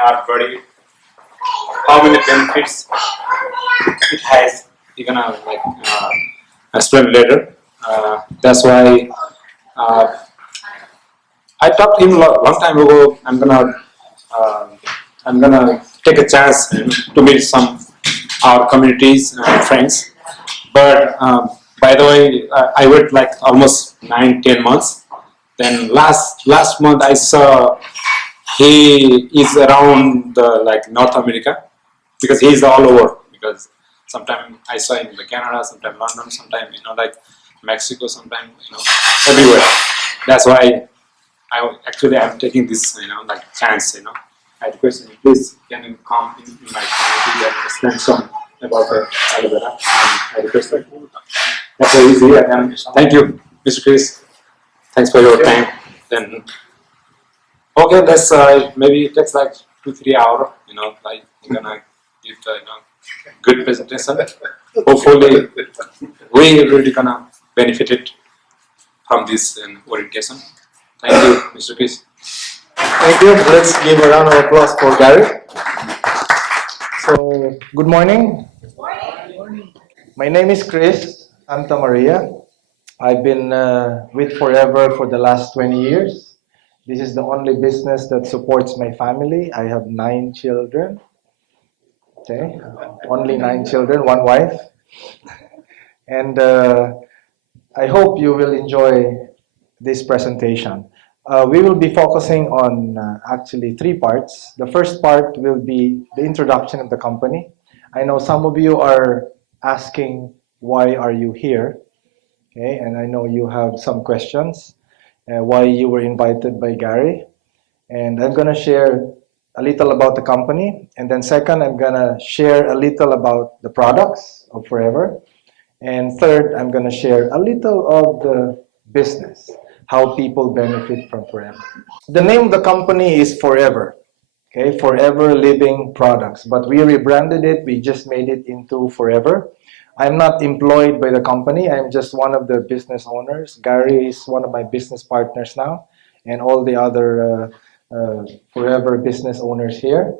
our body, how many benefits it has. You're gonna explain later. That's why I talked to him a long time ago. I'm gonna take a chance to meet some our communities and friends. But by the way, I wait like almost 9-10 months. Then last month I saw he is around North America because he is all over. Because sometimes I saw him in the Canada, sometimes London, sometimes Mexico, sometimes everywhere. That's why I'm taking this chance. I request you, please can you come in my community and explain some about the aloe vera. I request that. That's very easy. And thank you, Mr. Chris. Thanks for your time. Then okay, let's maybe it takes like 2-3 hours. You're gonna give the good presentation. Hopefully, we really gonna benefit it from this orientation. Thank you, Mr. Chris. Thank you. Let's give a round of applause for Gary. So, good morning. My name is Chris Santa Maria. I've been with Forever for the last 20 years. This is the only business that supports my family. I have 9 children. Okay, only 9 children, 1 wife. And I hope you will enjoy this presentation. We will be focusing on actually 3 parts. The first part will be the introduction of the company. I know some of you are asking, why are you here? Okay, and I know you have some questions, why you were invited by Gary. And I'm gonna share a little about the company. And then second, I'm gonna share a little about the products of Forever. And third, I'm gonna share a little of the business, how people benefit from Forever. The name of the company is Forever, okay, Forever Living Products, but we rebranded it, we just made it into Forever. I'm not employed by the company, I'm just one of the business owners. Gary is one of my business partners now, and all the other Forever business owners here.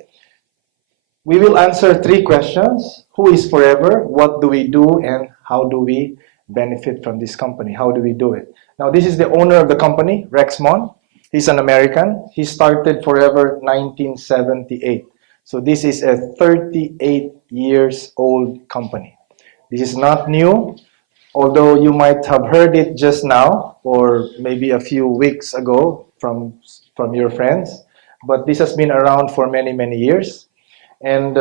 We will answer 3 questions. Who is Forever? What do we do? And how do we benefit from this company? How do we do it? Now, this is the owner of the company, Rex Mon. He's an American. He started Forever 1978. So this is a 38 years old company. This is not new, although you might have heard it just now or maybe a few weeks ago from your friends. But this has been around for many, many years. And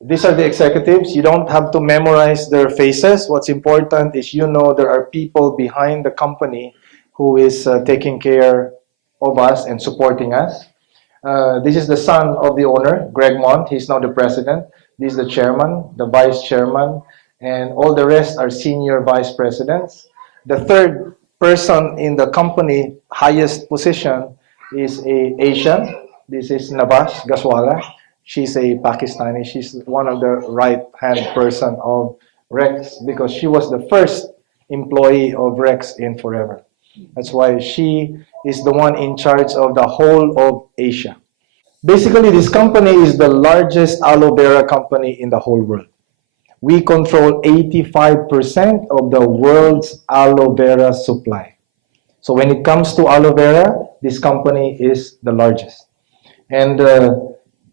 these are the executives. You don't have to memorize their faces. What's important is there are people behind the company who is taking care of us and supporting us. This is the son of the owner, Greg Mont. He's now the president. This is the chairman, the vice chairman, and all the rest are senior vice presidents. The third person in the company, highest position, is a Asian. This is Navash Gaswala. She's a Pakistani. She's one of the right-hand person of Rex because she was the first employee of Rex in Forever. That's why she is the one in charge of the whole of Asia. Basically, this company is the largest aloe vera company in the whole world. We control 85% of the world's aloe vera supply. So when it comes to aloe vera, this company is the largest. And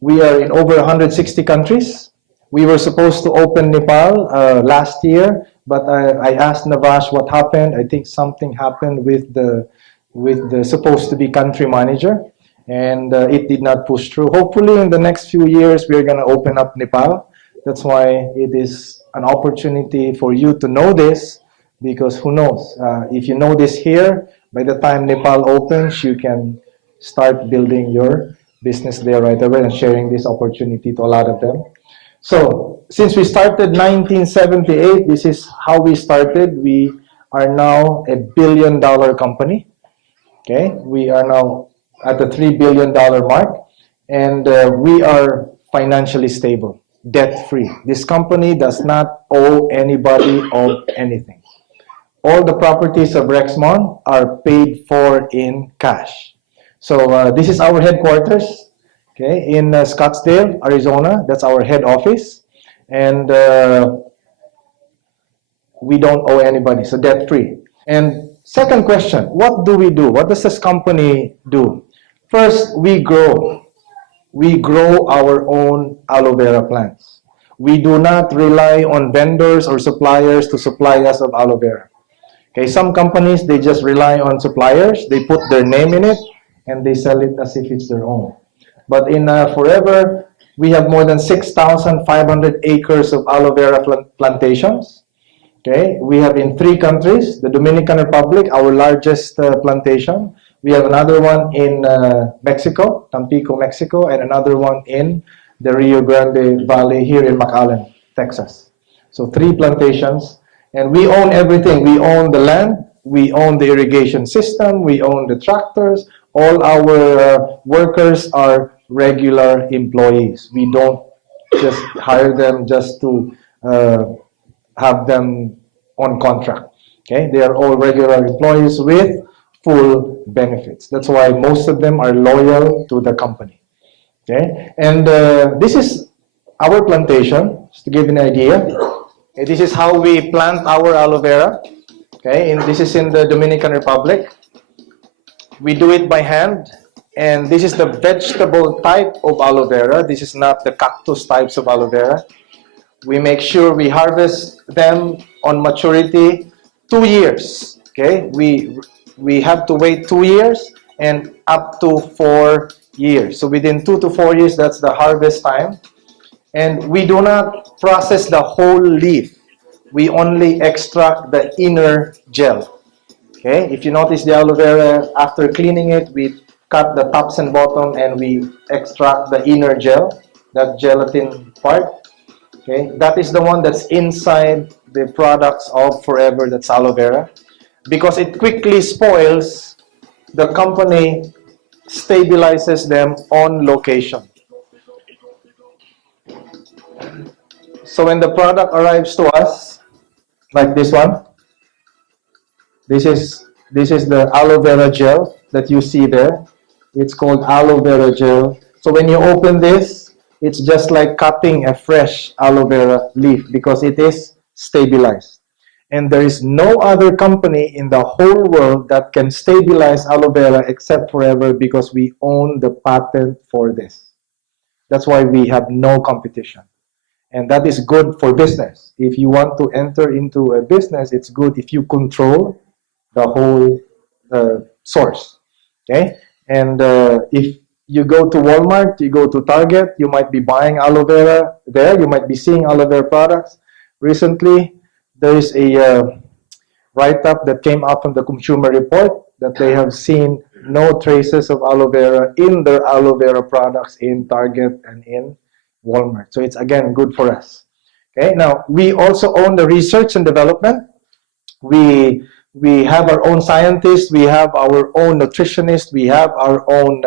we are in over 160 countries. We were supposed to open Nepal last year, but I asked Navash what happened. I think something happened with the supposed to be country manager, and it did not push through. Hopefully, in the next few years, we're going to open up Nepal. That's why it is an opportunity for you to know this, because who knows? If you know this here, by the time Nepal opens, you can start building your business there right away and sharing this opportunity to a lot of them. So, since we started 1978, this is how we started. We are now a $1 billion company. Okay, we are now at the $3 billion mark, and we are financially stable, debt-free. This company does not owe anybody of anything. All the properties of Rexmon are paid for in cash. So this is our headquarters. okay, in Scottsdale, Arizona. That's our head office. And we don't owe anybody, so debt-free. And second question, what do we do? What does this company do? First, we grow. We grow our own aloe vera plants. We do not rely on vendors or suppliers to supply us of aloe vera. Okay, some companies, they just rely on suppliers. They put their name in it and they sell it as if it's their own. But in Forever, we have more than 6,500 acres of aloe vera plantations. Okay, we have in 3 countries, the Dominican Republic, our largest plantation. We have another one in Mexico, Tampico, Mexico, and another one in the Rio Grande Valley here in McAllen, Texas. So 3 plantations, and we own everything. We own the land, we own the irrigation system, we own the tractors. All our workers are regular employees. We don't just hire them just to have them on contract. Okay, they are all regular employees with full benefits. That's why most of them are loyal to the company. Okay, and this is our plantation, just to give you an idea. Okay, this is how we plant our aloe vera. Okay, and this is in the Dominican Republic. We do it by hand, and this is the vegetable type of aloe vera. This is not the cactus types of aloe vera. We make sure we harvest them on maturity 2 years. Okay, we have to wait 2 years and up to 4 years. So within 2 to 4 years, that's the harvest time. And we do not process the whole leaf. We only extract the inner gel. Okay, if you notice the aloe vera, after cleaning it, we cut the tops and bottom and we extract the inner gel, that gelatin part. Okay, that is the one that's inside the products of Forever, that's aloe vera. Because it quickly spoils, the company stabilizes them on location. So when the product arrives to us, like this one, this is the aloe vera gel that you see there. It's called aloe vera gel. So when you open this, it's just like cutting a fresh aloe vera leaf because it is stabilized. And there is no other company in the whole world that can stabilize aloe vera except Forever because we own the patent for this. That's why we have no competition. And that is good for business. If you want to enter into a business, it's good if you control the whole source. Okay? And if you go to Walmart, you go to Target, you might be buying aloe vera there. You might be seeing aloe vera products. Recently, there is a write-up that came out from the Consumer Report that they have seen no traces of aloe vera in their aloe vera products in Target and in Walmart. So it's again good for us. Okay, now we also own the research and development. We have our own scientists, we have our own nutritionists, we have our own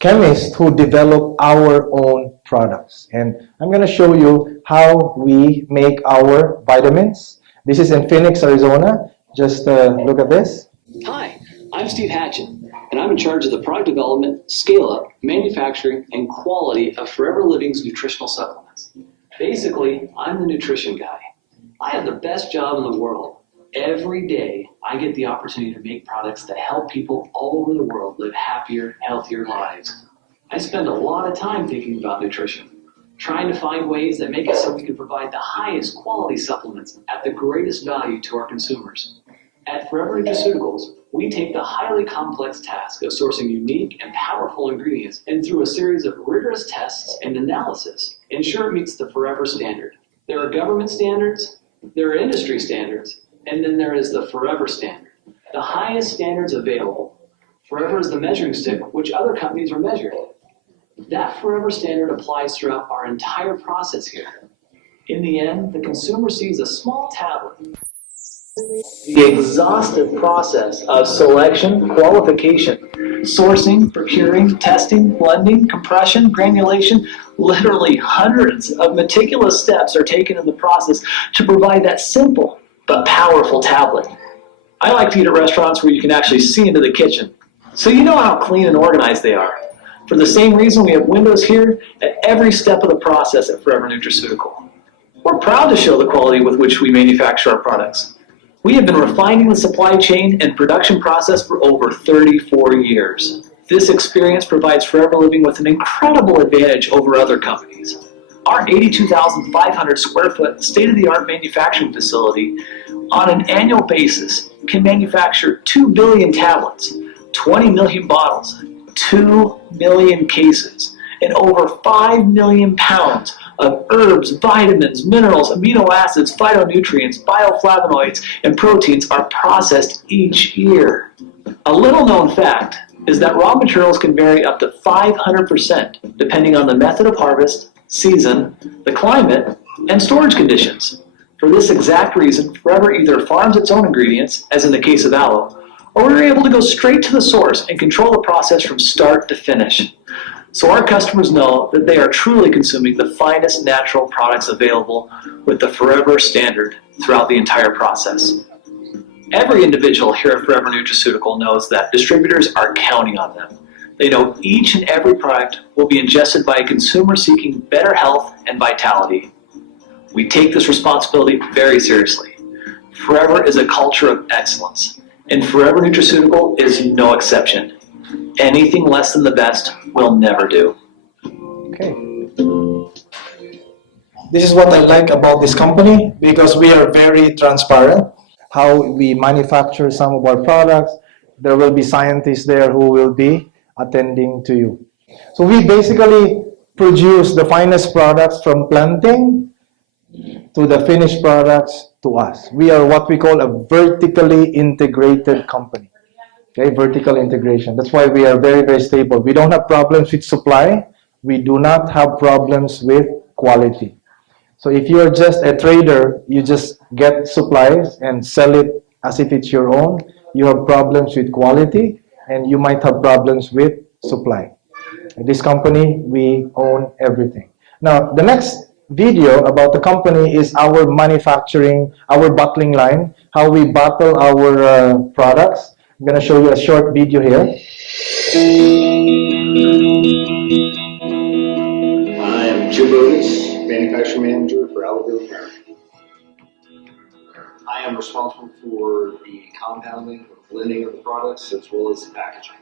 chemists who develop our own products. And I'm going to show you how we make our vitamins. This is in Phoenix, Arizona. Just look at this. Hi, I'm Steve Hatchett, and I'm in charge of the product development, scale-up, manufacturing, and quality of Forever Living's nutritional supplements. Basically, I'm the nutrition guy. I have the best job in the world. Every day, I get the opportunity to make products that help people all over the world live happier, healthier lives. I spend a lot of time thinking about nutrition, trying to find ways that make it so we can provide the highest quality supplements at the greatest value to our consumers. At Forever Nutraceuticals, we take the highly complex task of sourcing unique and powerful ingredients and through a series of rigorous tests and analysis, ensure it meets the Forever standard. There are government standards, there are industry standards, and then there is the Forever standard, the highest standards available. Forever is the measuring stick which other companies are measured. That Forever standard applies throughout our entire process here. In the end, the consumer sees a small tablet. The exhaustive process of selection, qualification, sourcing, procuring, testing, blending, compression, granulation, literally hundreds of meticulous steps are taken in the process to provide that simple but powerful tablet. I like to eat at restaurants where you can actually see into the kitchen, so you know how clean and organized they are. For the same reason, we have windows here at every step of the process at Forever Nutraceutical. We're proud to show the quality with which we manufacture our products. We have been refining the supply chain and production process for over 34 years. This experience provides Forever Living with an incredible advantage over other companies. Our 82,500 square foot state-of-the-art manufacturing facility on an annual basis can manufacture 2 billion tablets, 20 million bottles, 2 million cases, and over 5 million pounds of herbs, vitamins, minerals, amino acids, phytonutrients, bioflavonoids, and proteins are processed each year. A little known fact is that raw materials can vary up to 500% depending on the method of harvest, season, the climate, and storage conditions. For this exact reason, Forever either farms its own ingredients, as in the case of aloe, or we're able to go straight to the source and control the process from start to finish. So our customers know that they are truly consuming the finest natural products available with the Forever standard throughout the entire process. Every individual here at Forever Nutraceutical knows that distributors are counting on them. They know each and every product will be ingested by a consumer seeking better health and vitality. We take this responsibility very seriously. Forever is a culture of excellence, and Forever Nutraceutical is no exception. Anything less than the best will never do. Okay. This is what I like about this company because we are very transparent. How we manufacture some of our products. There will be scientists there who will be attending to you. So we basically produce the finest products from planting to the finished products to us. We are what we call a vertically integrated company. Okay, vertical integration. That's why we are very, very stable. We don't have problems with supply. We do not have problems with quality. So if you are just a trader, you just get supplies and sell it as if it's your own, you have problems with quality and you might have problems with supply. In this company, we own everything. Now, the next video about the company is our manufacturing, our bottling line, how we bottle our products. I'm going to show you a short video here. I am Jim Burgess, Manufacturing Manager for Alabama America. I am responsible for the compounding, the blending of the products, as well as the packaging.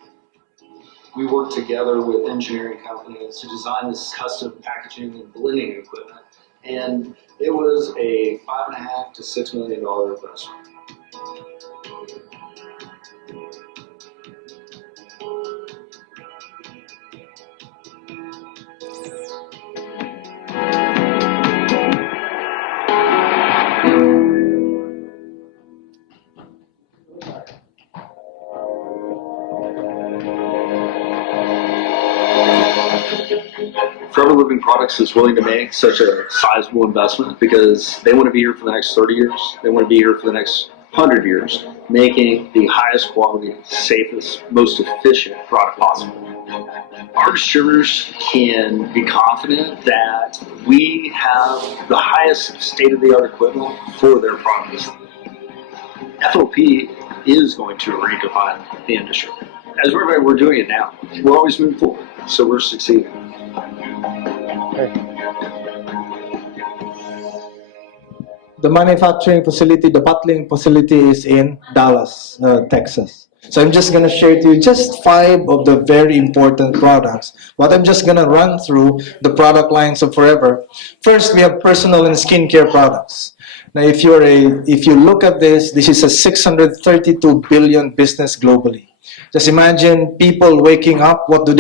We work together with engineering companies to design this custom packaging and blending equipment, and it was a $5.5 to $6 million investment. Forever Living Products is willing to make such a sizable investment because they want to be here for the next 30 years. They want to be here for the next 100 years, making the highest quality, safest, most efficient product possible. Our distributors can be confident that we have the highest state-of-the-art equipment for their products. FOP is going to redefine the industry. As we're doing it now. We're always moving forward, so we're succeeding. The manufacturing facility, the bottling facility is in Dallas, Texas. So I'm just going to share with you just 5 of the very important products. What I'm just going to run through the product lines of Forever. First, we have personal and skincare products. Now, if you look at this, this is a 632 billion business globally. Just imagine people waking up, what do?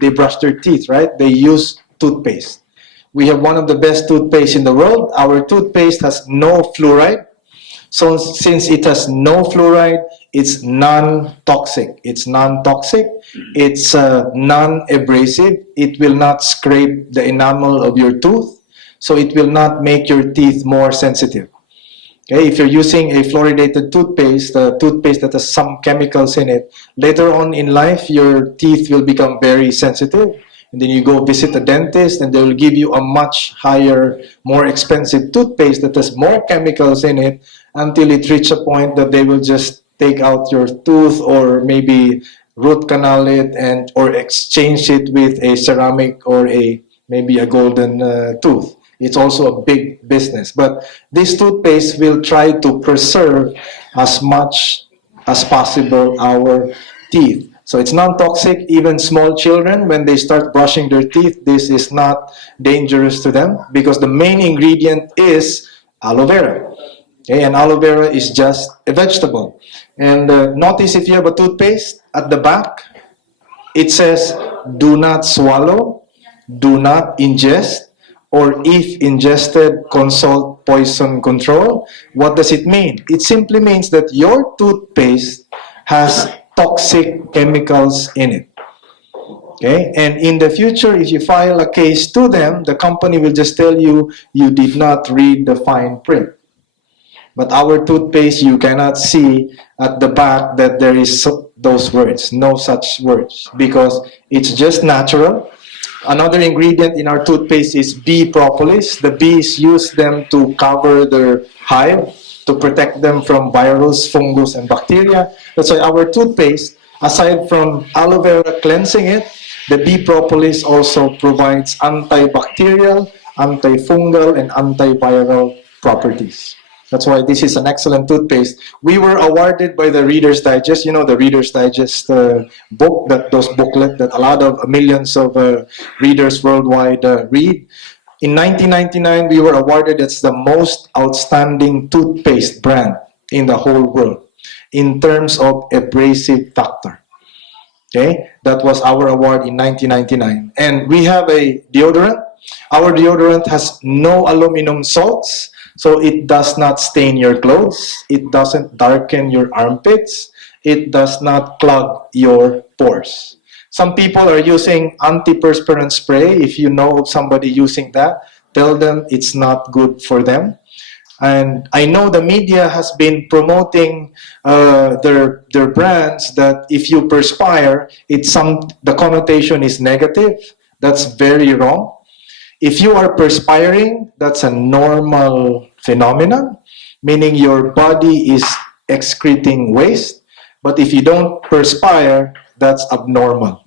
They brush their teeth, right? They use toothpaste. We have one of the best toothpaste in the world. Our toothpaste has no fluoride. So since it has no fluoride, it's non-toxic. It's non-toxic. It's non-abrasive. It will not scrape the enamel of your tooth. So it will not make your teeth more sensitive. Okay, if you're using a fluoridated toothpaste, a toothpaste that has some chemicals in it, later on in life, your teeth will become very sensitive. And then you go visit a dentist and they will give you a much higher, more expensive toothpaste that has more chemicals in it until it reaches a point that they will just take out your tooth or maybe root canal it and or exchange it with a ceramic or a maybe a golden tooth. It's also a big business. But this toothpaste will try to preserve as much as possible our teeth. So it's non-toxic. Even small children, when they start brushing their teeth, this is not dangerous to them because the main ingredient is aloe vera. Okay, and aloe vera is just a vegetable. And notice if you have a toothpaste at the back, it says do not swallow, do not ingest, or if ingested, consult poison control. What does it mean? It simply means that your toothpaste has toxic chemicals in it. Okay, and in the future, if you file a case to them, the company will just tell you you did not read the fine print. But our toothpaste, you cannot see at the back that there is those words, no such words, because it's just natural. Another ingredient in our toothpaste is bee propolis. The bees use them to cover their hive, to protect them from virus, fungus, and bacteria. That's why our toothpaste, aside from aloe vera cleansing it, the bee propolis also provides antibacterial, antifungal, and antiviral properties. That's why this is an excellent toothpaste. We were awarded by the Reader's Digest, you know, the Reader's Digest book, those booklet that a lot of millions of readers worldwide read. In 1999, we were awarded as the most outstanding toothpaste brand in the whole world in terms of abrasive factor. Okay, that was our award in 1999. And we have a deodorant. Our deodorant has no aluminum salts. So it does not stain your clothes, it doesn't darken your armpits, it does not clog your pores. Some people are using antiperspirant spray. If you know of somebody using that, tell them it's not good for them. And I know the media has been promoting their brands that if you perspire, the connotation is negative. That's very wrong. If you are perspiring, that's a normal phenomenon, meaning your body is excreting waste. But if you don't perspire, that's abnormal.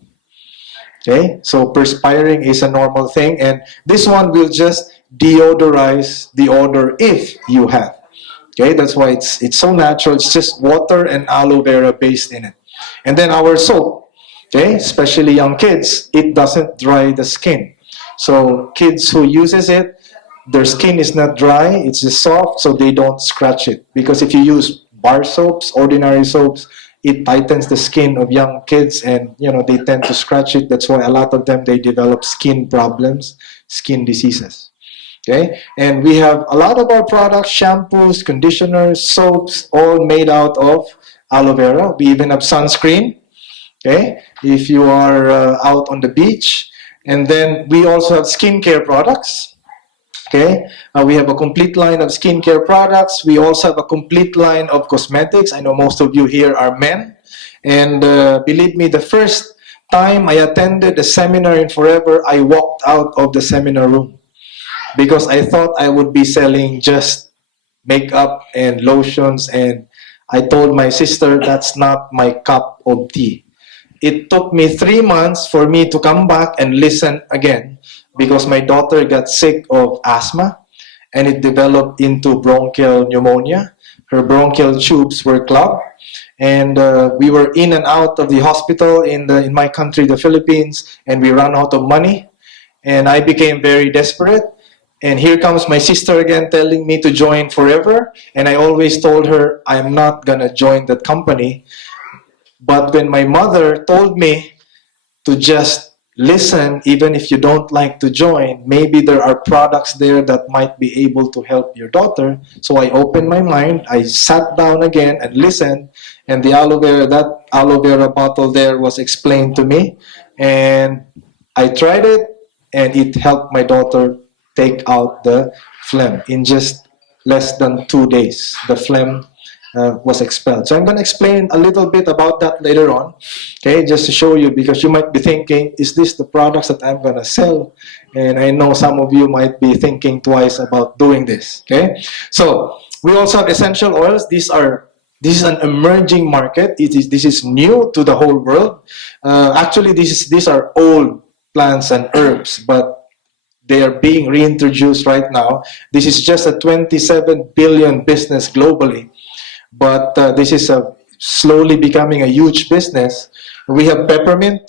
Okay, so perspiring is a normal thing, and this one will just deodorize the odor if you have. Okay, that's why it's so natural. It's just water and aloe vera based in it. And then our soap, okay, especially young kids, it doesn't dry the skin. So kids who uses it, their skin is not dry, it's just soft, so they don't scratch it. Because if you use bar soaps, ordinary soaps, it tightens the skin of young kids and they tend to scratch it. That's why a lot of them, they develop skin problems, skin diseases. Okay, and we have a lot of our products, shampoos, conditioners, soaps, all made out of aloe vera. We even have sunscreen, okay, if you are out on the beach. And then we also have skincare products. Okay, we have a complete line of skincare products. We also have a complete line of cosmetics. I know most of you here are men. And believe me, the first time I attended a seminar in Forever, I walked out of the seminar room because I thought I would be selling just makeup and lotions. And I told my sister, that's not my cup of tea. It took me 3 months for me to come back and listen again because my daughter got sick of asthma and it developed into bronchial pneumonia. Her bronchial tubes were clogged and we were in and out of the hospital in my country, the Philippines, and we ran out of money and I became very desperate. And here comes my sister again telling me to join Forever, and I always told her I'm not gonna join that company. But when my mother told me to just listen, even if you don't like to join, maybe there are products there that might be able to help your daughter. So I opened my mind, I sat down again and listened, and that aloe vera bottle there was explained to me. And I tried it, and it helped my daughter take out the phlegm. In just less than 2 days, the phlegm was expelled. So I'm going to explain a little bit about that later on, okay, just to show you, because you might be thinking, is this the products that I'm going to sell? And I know some of you might be thinking twice about doing this, okay? So we also have essential oils. These are This is an emerging market. This is new to the whole world. Actually, these are old plants and herbs, but they are being reintroduced right now. This is just a 27 billion business globally, but this is slowly becoming a huge business. We have peppermint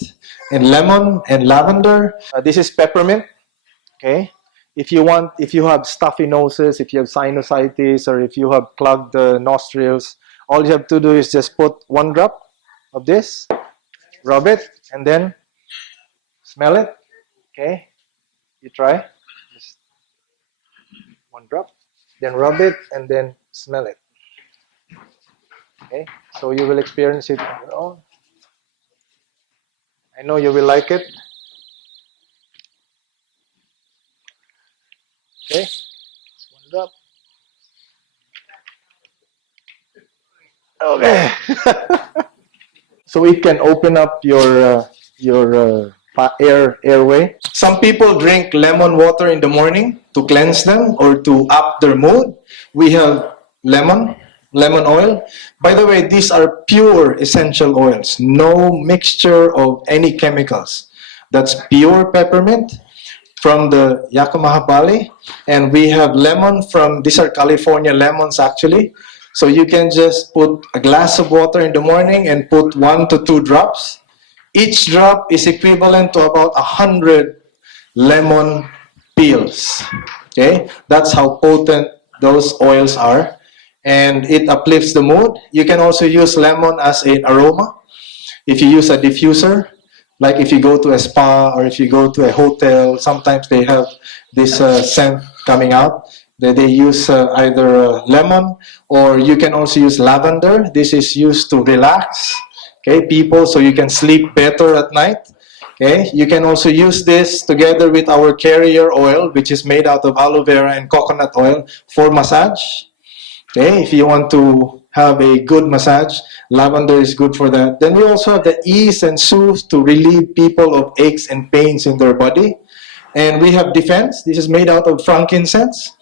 and lemon and lavender. This is peppermint. Okay. If you have stuffy noses, if you have sinusitis, or if you have clogged nostrils, all you have to do is just put 1 drop of this, rub it, and then smell it. Okay. You try. Just 1 drop, then rub it, and then smell it. Okay. So you will experience it on your own. I know you will like it. Okay, 1 drop. Okay. So it can open up your airway. Some people drink lemon water in the morning to cleanse them or to up their mood. We have lemon oil. By the way, these are pure essential oils, no mixture of any chemicals. That's pure peppermint from the Yakimaha Valley, and we have lemon from, these are California lemons actually. So you can just put a glass of water in the morning and put 1 to 2 drops. Each drop is equivalent to about 100 lemon peels. Okay, that's how potent those oils are, and it uplifts the mood. You can also use lemon as an aroma. If you use a diffuser, like if you go to a spa or if you go to a hotel, sometimes they have this scent coming out. They use either lemon, or you can also use lavender. This is used to relax, okay, people, so you can sleep better at night. Okay, you can also use this together with our carrier oil, which is made out of aloe vera and coconut oil, for massage. Okay, if you want to have a good massage, lavender is good for that. Then we also have the ease and soothe to relieve people of aches and pains in their body. And we have defense. This is made out of frankincense,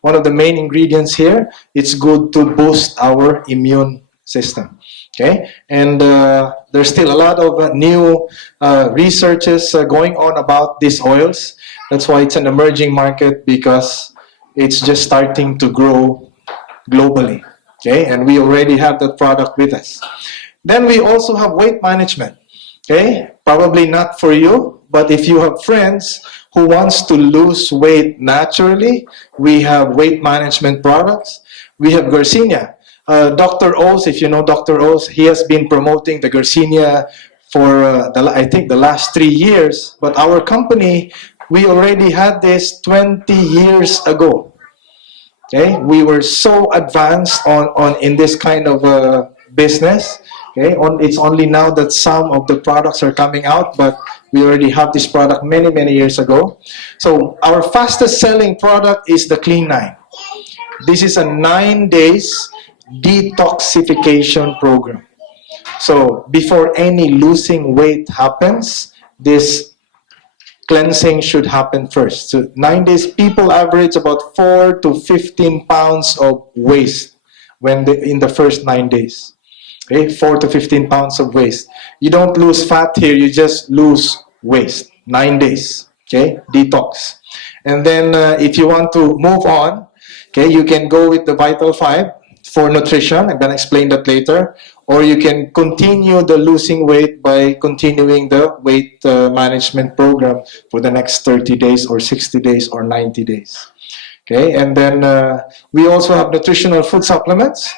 one of the main ingredients here. It's good to boost our immune system. Okay, and there's still a lot of new researches going on about these oils. That's why it's an emerging market, because it's just starting to grow globally. Okay, and we already have that product with us. Then we also have weight management. Okay, probably not for you, but if you have friends who wants to lose weight naturally, we have weight management products. We have Garcinia. Dr. Oz, if you know Dr. Oz, he has been promoting the Garcinia for I think the last 3 years. But our company, we already had this 20 years ago. Okay, we were so advanced in this kind of business. Okay, it's only now that some of the products are coming out, but we already have this product many years ago. So our fastest selling product is the Clean 9. This is a 9 days detoxification program. So before any losing weight happens, this cleansing should happen first. So 9 days, people average about 4 to 15 pounds of waste in the first 9 days. Okay, 4 to 15 pounds of waste. You don't lose fat here, you just lose waste. 9 days. Okay, detox. And then if you want to move on, okay, you can go with the Vital 5 for nutrition. I'm going to explain that later. Or you can continue the losing weight by continuing the weight management program for the next 30 days or 60 days or 90 days. Okay, and then we also have nutritional food supplements.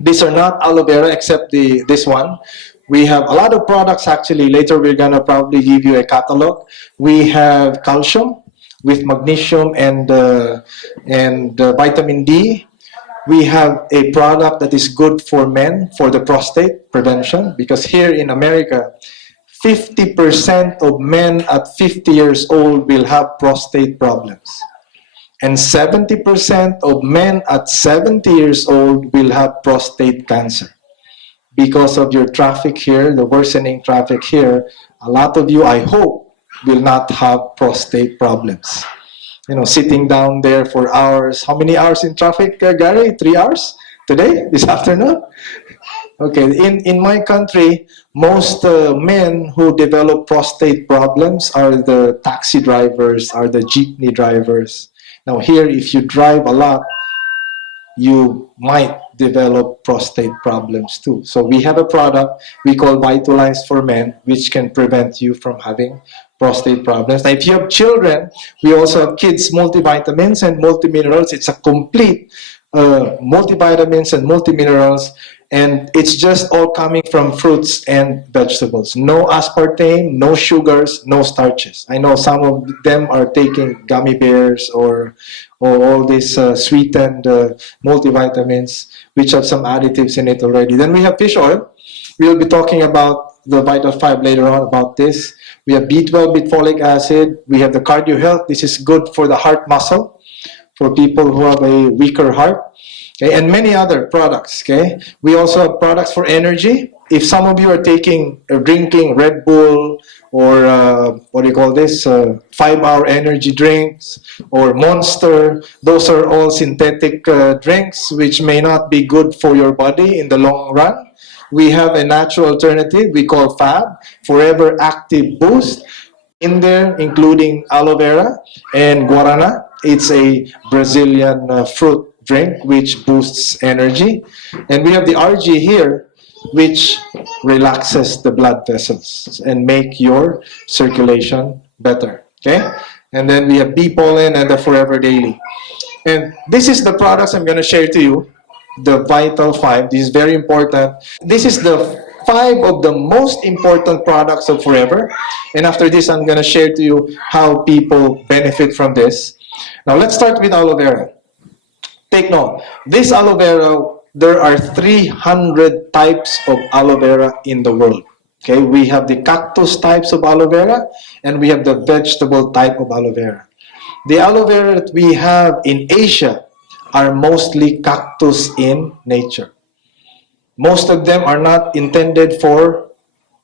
These are not aloe vera except this one. We have a lot of products actually. Later we're going to probably give you a catalog. We have calcium with magnesium and vitamin D. We have a product that is good for men for the prostate prevention, because here in America, 50% of men at 50 years old will have prostate problems. And 70% of men at 70 years old will have prostate cancer. Because of your traffic here, the worsening traffic here, a lot of you, I hope, will not have prostate problems. You know, sitting down there for hours. How many hours in traffic, Gary? 3 hours? Today? This afternoon? Okay, in my country, most men who develop prostate problems are the taxi drivers, are the jeepney drivers. Now here, if you drive a lot, you might develop prostate problems too. So we have a product we call Vitalize for Men, which can prevent you from having prostate problems. Now, if you have children, we also have kids multivitamins and multiminerals. It's a complete multivitamins and multiminerals, and it's just all coming from fruits and vegetables. No aspartame, no sugars, no starches. I know some of them are taking gummy bears or all these sweetened multivitamins, which have some additives in it already. Then we have fish oil. We'll be talking about the Vital 5 later on about this. We have B12 with folic acid. We have the Cardio Health. This is good for the heart muscle, for people who have a weaker heart. Okay, and many other products. Okay, we also have products for energy. If some of you are taking or drinking Red Bull or what do you call this, 5-hour energy drinks or Monster, those are all synthetic drinks which may not be good for your body in the long run. We have a natural alternative we call FAB, Forever Active Boost, in there, including aloe vera and guarana. It's a Brazilian fruit drink which boosts energy. And we have the RG here, which relaxes the blood vessels and make your circulation better. Okay? And then we have bee pollen and the Forever Daily. And this is the products I'm going to share to you, the Vital 5. This is very important. This is the 5 of the most important products of Forever. And after this, I'm going to share to you how people benefit from this. Now, let's start with aloe vera. Take note. This aloe vera, there are 300 types of aloe vera in the world. Okay, we have the cactus types of aloe vera, and we have the vegetable type of aloe vera. The aloe vera that we have in Asia are mostly cactus in nature. Most of them are not intended for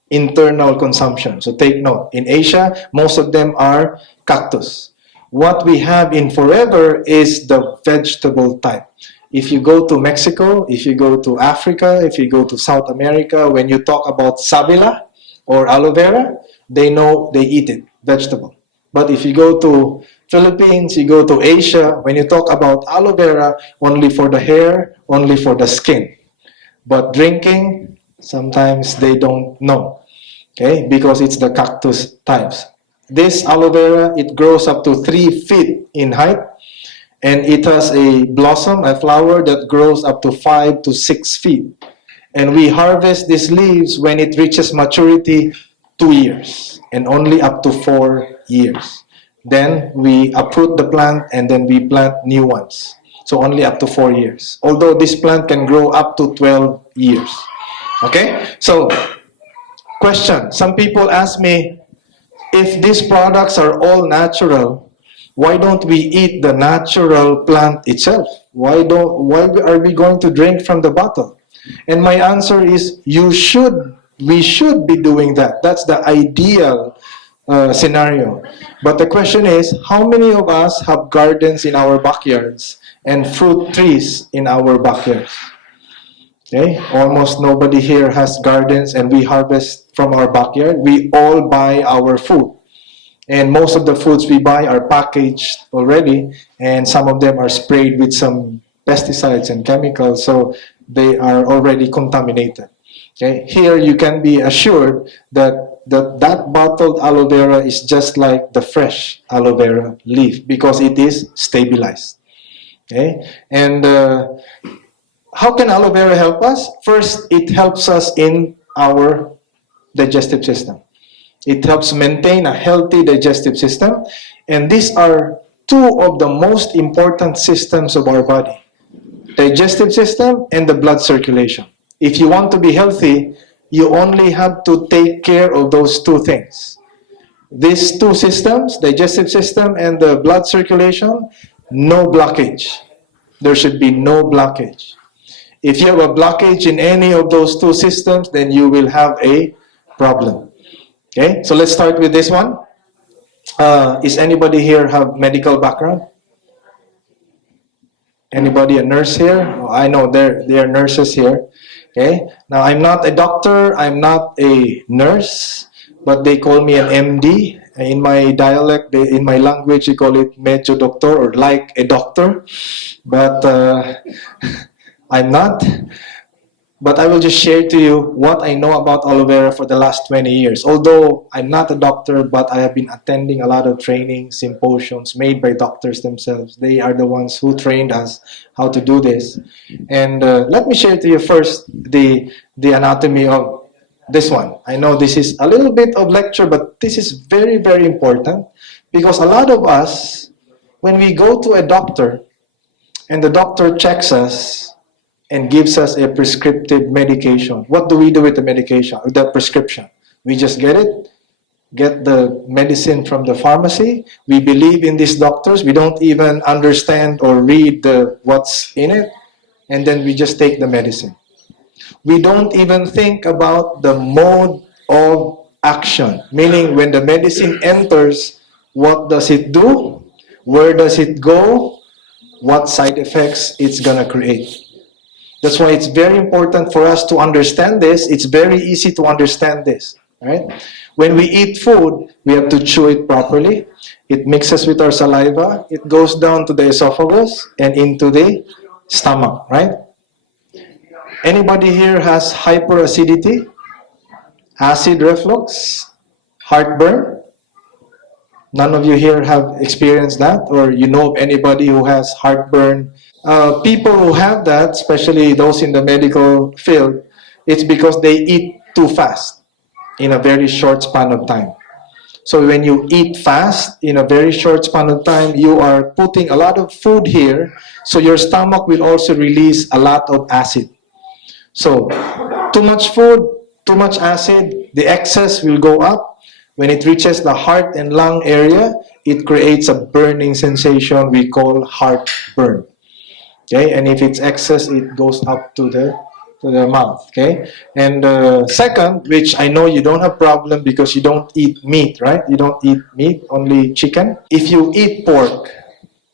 internal consumption. So take note. In Asia, most of them are cactus. What we have in Forever is the vegetable type. If you go to Mexico, if you go to Africa, if you go to South America, when you talk about savila or aloe vera, they know they eat it, vegetable. But if you go to Philippines, you go to Asia, when you talk about aloe vera, only for the hair, only for the skin. But drinking, sometimes they don't know, okay, because it's the cactus types. This aloe vera, it grows up to 3 feet in height, and it has a blossom, a flower that grows up to 5 to 6 feet. And we harvest these leaves when it reaches maturity 2 years, and only up to 4 years. Then we uproot the plant, and then we plant new ones. So only up to 4 years. Although this plant can grow up to 12 years. Okay? So, question. Some people ask me, if these products are all natural, why don't we eat the natural plant itself? Why are we going to drink from the bottle? And my answer is, we should be doing that. That's the ideal scenario. But the question is, how many of us have gardens in our backyards and fruit trees in our backyards? Okay, almost nobody here has gardens and we harvest from our backyard. We all buy our food. And most of the foods we buy are packaged already, and some of them are sprayed with some pesticides and chemicals, so they are already contaminated. Okay, here you can be assured that that bottled aloe vera is just like the fresh aloe vera leaf because it is stabilized. Okay, and how can aloe vera help us? First, it helps us in our digestive system. It helps maintain a healthy digestive system, and these are 2 of the most important systems of our body: digestive system and the blood circulation. If you want to be healthy, you only have to take care of those 2 things. These 2 systems, digestive system and the blood circulation, no blockage. There should be no blockage. If you have a blockage in any of those 2 systems, then you will have a problem. Okay, so let's start with this one. Is anybody here have medical background? Anybody a nurse here? Oh, I know there are nurses here. Okay. Now I'm not a doctor. I'm not a nurse, but they call me an MD. In my dialect, in my language, you call it medyo doctor or like a doctor. But I'm not. But I will just share to you what I know about aloe vera for the last 20 years. Although I'm not a doctor, but I have been attending a lot of training symposiums made by doctors themselves. They are the ones who trained us how to do this. And let me share to you first the anatomy of this one. I know this is a little bit of lecture, but this is very, very important because a lot of us, when we go to a doctor and the doctor checks us, and gives us a prescriptive medication. What do we do with the medication, with the prescription? We just get the medicine from the pharmacy. We believe in these doctors. We don't even understand or read what's in it. And then we just take the medicine. We don't even think about the mode of action. Meaning when the medicine enters, what does it do? Where does it go? What side effects it's gonna create? That's why it's very important for us to understand this. It's very easy to understand this, right? When we eat food, we have to chew it properly. It mixes with our saliva. It goes down to the esophagus and into the stomach, right? Anybody here has hyperacidity, acid reflux, heartburn? None of you here have experienced that, or you know of anybody who has heartburn? People who have that, especially those in the medical field, it's because they eat too fast in a very short span of time. So when you eat fast in a very short span of time, you are putting a lot of food here, so your stomach will also release a lot of acid. So too much food, too much acid, the excess will go up. When it reaches the heart and lung area, it creates a burning sensation we call heartburn. Okay, and if it's excess, it goes up to the mouth. Okay, and second, which I know you don't have problem because you don't eat meat, right? You don't eat meat, only chicken. If you eat pork,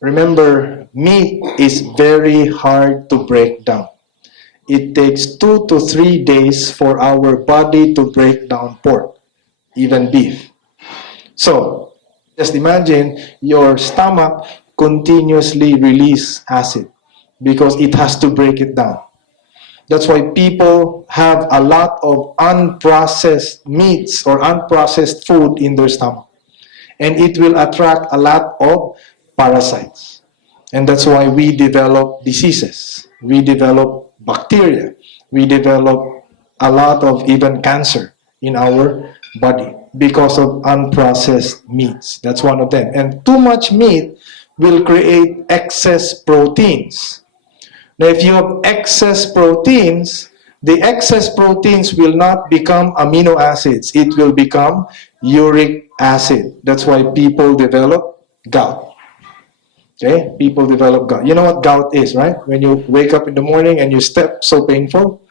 remember meat is very hard to break down. It takes 2 to 3 days for our body to break down pork, even beef. So just imagine your stomach continuously release acid because it has to break it down. That's why people have a lot of unprocessed meats or unprocessed food in their stomach. And it will attract a lot of parasites. And that's why we develop diseases. We develop bacteria. We develop a lot of even cancer in our body because of unprocessed meats. That's one of them. And too much meat will create excess proteins. Now, if you have excess proteins, the excess proteins will not become amino acids. It will become uric acid. That's why people develop gout. Okay? People develop gout. You know what gout is, right? When you wake up in the morning and you step, so painful.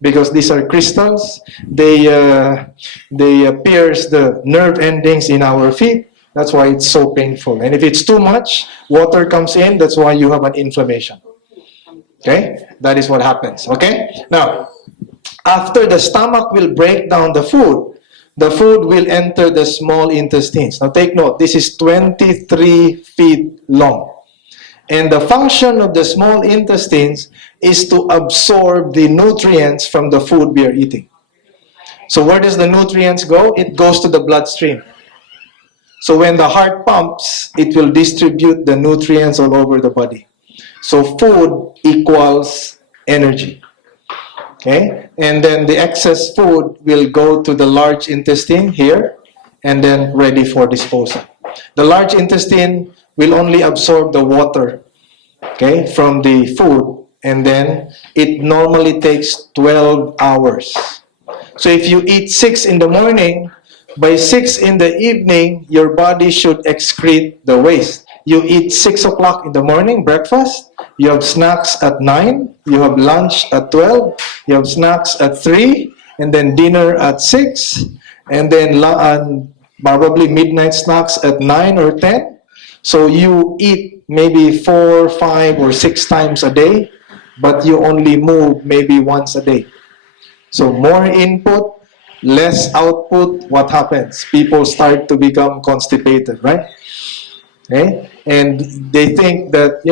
Because these are crystals. They pierce the nerve endings in our feet. That's why it's so painful. And if it's too much, water comes in. That's why you have an inflammation. Okay, that is what happens. Okay, now after the stomach will break down the food will enter the small intestines. Now take note, this is 23 feet long, and the function of the small intestines is to absorb the nutrients from the food we are eating. So where does the nutrients go? It goes to the bloodstream. So when the heart pumps, it will distribute the nutrients all over the body. So food equals energy. Okay? And then the excess food will go to the large intestine here and then ready for disposal. The large intestine will only absorb the water, okay, from the food, and then it normally takes 12 hours. So if you eat 6 in the morning, by 6 in the evening, your body should excrete the waste. You eat 6 o'clock in the morning, breakfast. You have snacks at 9. You have lunch at 12. You have snacks at 3. And then dinner at 6. And then probably midnight snacks at 9 or 10. So you eat maybe 4, 5, or 6 times a day, but you only move maybe once a day. So more input, less output, what happens? People start to become constipated, right? Okay? And they think that,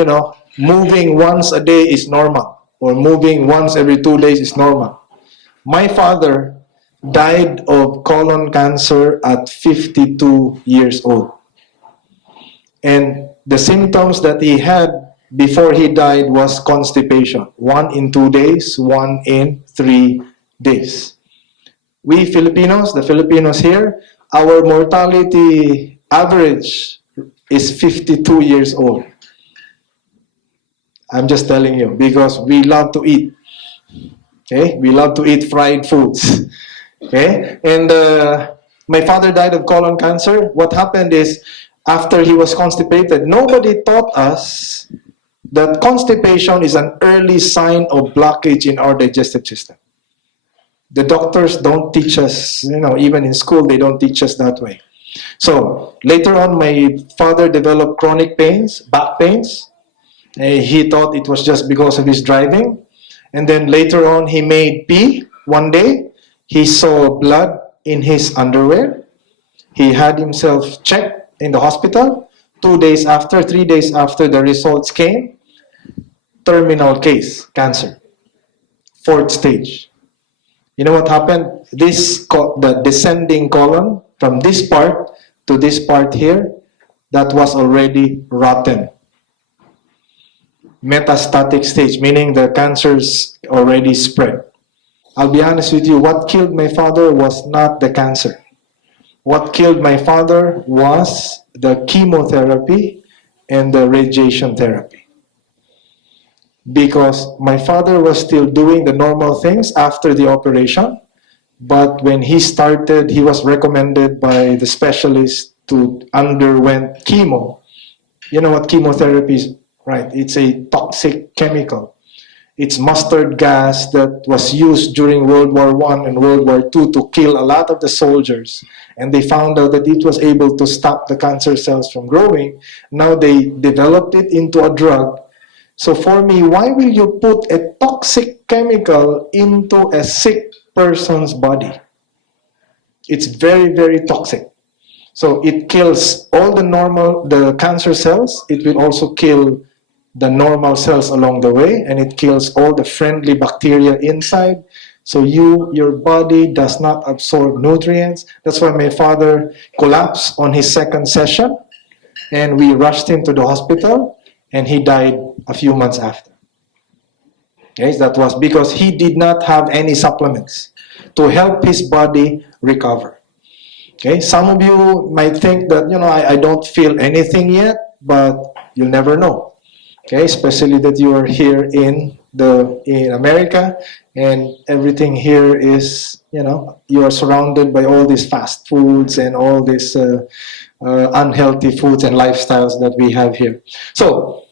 moving once a day is normal, or moving once every 2 days is normal. My father died of colon cancer at 52 years old. And the symptoms that he had before he died was constipation. 1 in 2 days, 1 in 3 days. We Filipinos, the Filipinos here, our mortality average is 52 years old. I'm just telling you, because we love to eat. Okay? We love to eat fried foods. Okay? And my father died of colon cancer. What happened is, after he was constipated, nobody taught us that constipation is an early sign of blockage in our digestive system. The doctors don't teach us, even in school, they don't teach us that way. So later on, my father developed chronic pains, back pains. He thought it was just because of his driving. And then later on, he made pee one day. He saw blood in his underwear. He had himself checked in the hospital. 2 days after, 3 days after, the results came. Terminal case, cancer. 4th stage. You know what happened? The descending colon, from this part to this part here, that was already rotten. Metastatic stage, meaning the cancer's already spread. I'll be honest with you, what killed my father was not the cancer. What killed my father was the chemotherapy and the radiation therapy. Because my father was still doing the normal things after the operation, but when he started, he was recommended by the specialist to underwent chemo. You know what chemotherapy is, right? It's a toxic chemical. It's mustard gas that was used during World War I and World War II to kill a lot of the soldiers. And they found out that it was able to stop the cancer cells from growing. Now they developed it into a drug. So for me, why will you put a toxic chemical into a sick person's body? It's very, very toxic. So it kills all the cancer cells. It will also kill the normal cells along the way, and it kills all the friendly bacteria inside. So your body does not absorb nutrients. That's why my father collapsed on his 2nd session, and we rushed him to the hospital, and he died a few months after. Okay, that was because he did not have any supplements to help his body recover. Okay, some of you might think that, I don't feel anything yet, but you'll never know. Okay, especially that you are here in America, and everything here is, you are surrounded by all these fast foods and all these unhealthy foods and lifestyles that we have here. So,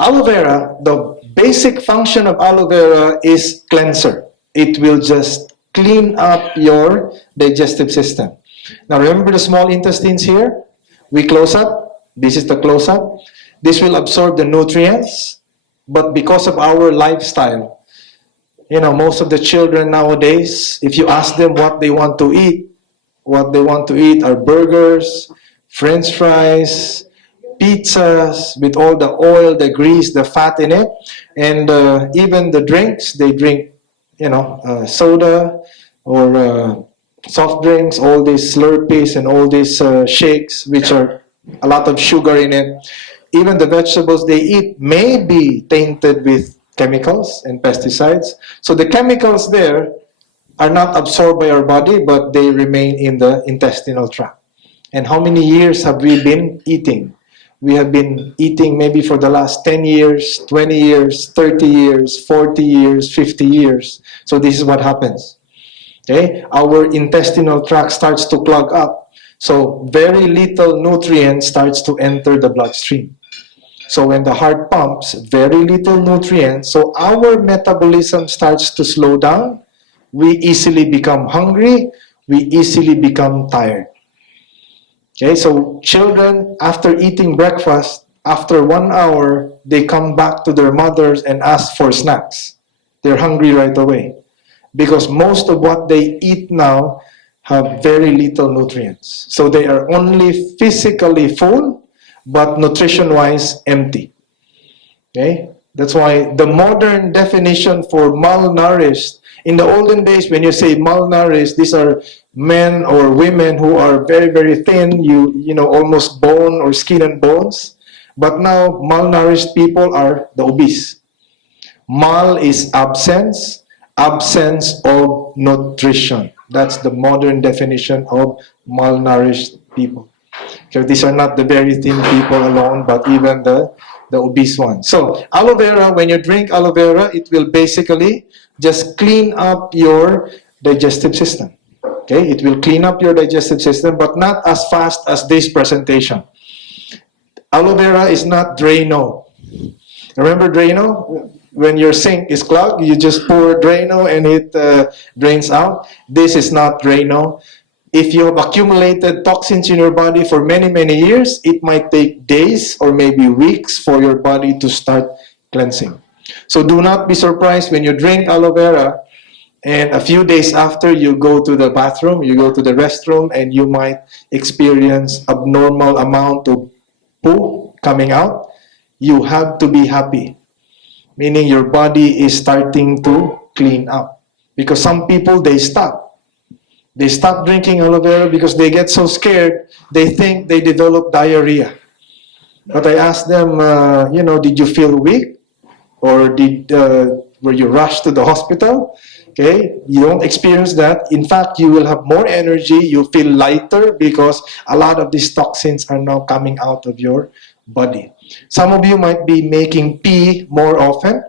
aloe vera, the basic function of aloe vera is cleanser. It will just clean up your digestive system. Now remember the small intestines here? We close up. This is the close up. This will absorb the nutrients, but because of our lifestyle, most of the children nowadays, if you ask them what they want to eat are burgers, French fries, pizzas with all the oil, the grease, the fat in it, and even the drinks, they drink, soda or soft drinks, all these Slurpees and all these shakes, which are a lot of sugar in it. Even the vegetables they eat may be tainted with chemicals and pesticides. So the chemicals there are not absorbed by our body, but they remain in the intestinal tract. And how many years have we been eating? We have been eating maybe for the last 10 years, 20 years, 30 years, 40 years, 50 years. So this is what happens. Okay? Our intestinal tract starts to clog up. So very little nutrients starts to enter the bloodstream. So when the heart pumps, very little nutrients. So our metabolism starts to slow down. We easily become hungry. We easily become tired. Okay, so children, after eating breakfast, after 1 hour, they come back to their mothers and ask for snacks. They're hungry right away because most of what they eat now have very little nutrients. So they are only physically full, but nutrition-wise empty. Okay, that's why the modern definition for malnourished, in the olden days, when you say malnourished, these are men or women who are very, very thin, you know, almost bone or skin and bones. But now, malnourished people are the obese. Mal is absence, absence of nutrition. That's the modern definition of malnourished people. Okay, these are not the very thin people alone, but even the obese ones. So, aloe vera, when you drink aloe vera, it will basically just clean up your digestive system. Okay, it will clean up your digestive system, but not as fast as this presentation. Aloe vera is not Drano. Remember Drano? When your sink is clogged, you just pour Drano and it drains out. This is not Drano. If you have accumulated toxins in your body for many, many years, it might take days or maybe weeks for your body to start cleansing. So do not be surprised when you drink aloe vera and a few days after you go to the bathroom, you go to the restroom, and you might experience abnormal amount of poo coming out. You have to be happy, meaning your body is starting to clean up. Because some people, they stop. They stop drinking aloe vera because they get so scared, they think they develop diarrhea. But I asked them, did you feel weak? Or were you rushed to the hospital? Okay, you don't experience that. In fact, you will have more energy, you feel lighter because a lot of these toxins are now coming out of your body. Some of you might be making pee more often.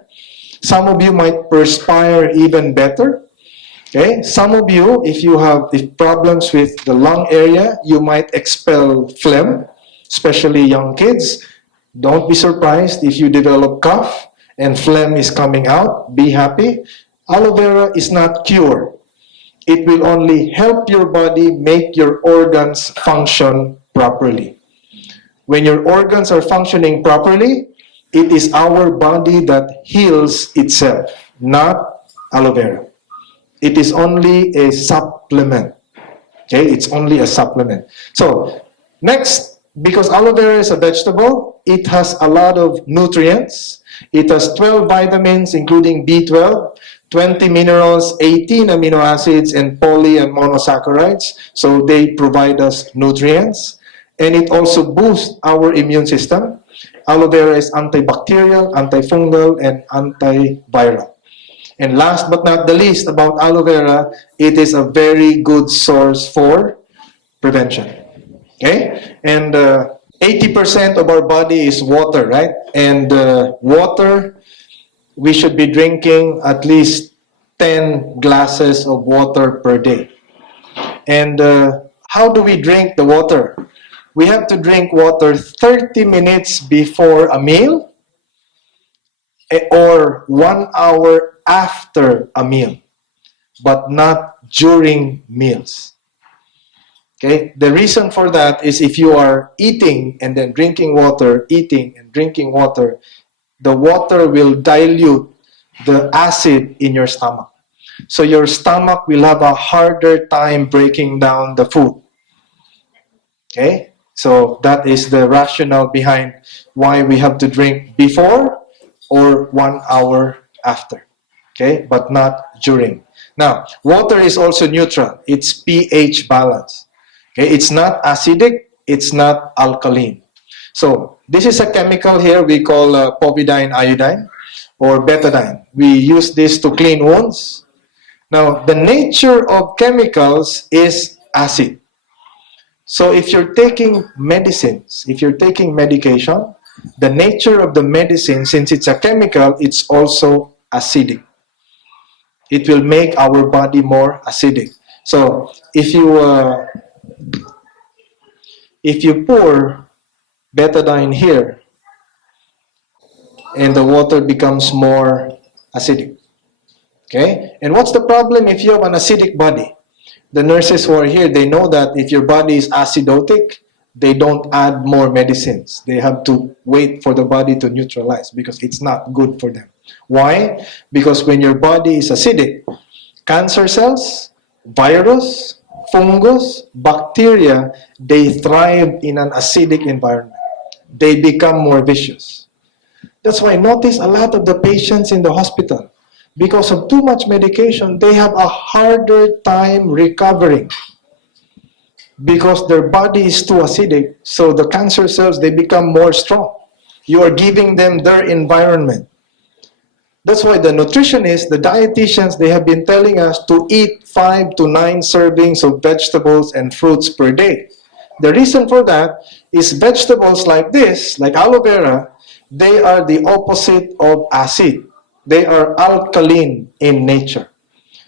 Some of you might perspire even better. Okay, some of you, if you have problems with the lung area, you might expel phlegm, especially young kids. Don't be surprised if you develop cough and phlegm is coming out. Be happy. Aloe vera is not cure. It will only help your body make your organs function properly. When your organs are functioning properly, it is our body that heals itself, not aloe vera. It is only a supplement. Okay, it's only a supplement. So, next, because aloe vera is a vegetable, it has a lot of nutrients. It has 12 vitamins, including B12, 20 minerals, 18 amino acids, and poly and monosaccharides. So, they provide us nutrients. And it also boosts our immune system. Aloe vera is antibacterial, antifungal, and antiviral. And last but not the least about aloe vera, it is a very good source for prevention. Okay? And 80% of our body is water, right? And water, we should be drinking at least 10 glasses of water per day. And how do we drink the water? We have to drink water 30 minutes before a meal or 1 hour after a meal, but not during meals. Okay? The reason for that is if you are eating and then drinking water, eating and drinking water, the water will dilute the acid in your stomach. So your stomach will have a harder time breaking down the food. Okay? So that is the rationale behind why we have to drink before or 1 hour after. Okay, but not during. Now, water is also neutral. It's pH balance. Okay, it's not acidic, it's not alkaline. So, this is a chemical here we call povidone iodine or betadine. We use this to clean wounds. Now, the nature of chemicals is acid. So, if you're taking medicines, if you're taking medication, the nature of the medicine, since it's a chemical, it's also acidic. It will make our body more acidic. So if you pour betadine here, and the water becomes more acidic. Okay? And what's the problem if you have an acidic body? The nurses who are here, they know that if your body is acidotic, they don't add more medicines. They have to wait for the body to neutralize because it's not good for them. Why? Because when your body is acidic, cancer cells, virus, fungus, bacteria, they thrive in an acidic environment. They become more vicious. That's why notice a lot of the patients in the hospital, because of too much medication, they have a harder time recovering because their body is too acidic. So the cancer cells, they become more strong. You are giving them their environment. That's why the nutritionists, the dietitians, they have been telling us to eat 5 to 9 servings of vegetables and fruits per day. The reason for that is vegetables like this, like aloe vera, they are the opposite of acid. They are alkaline in nature.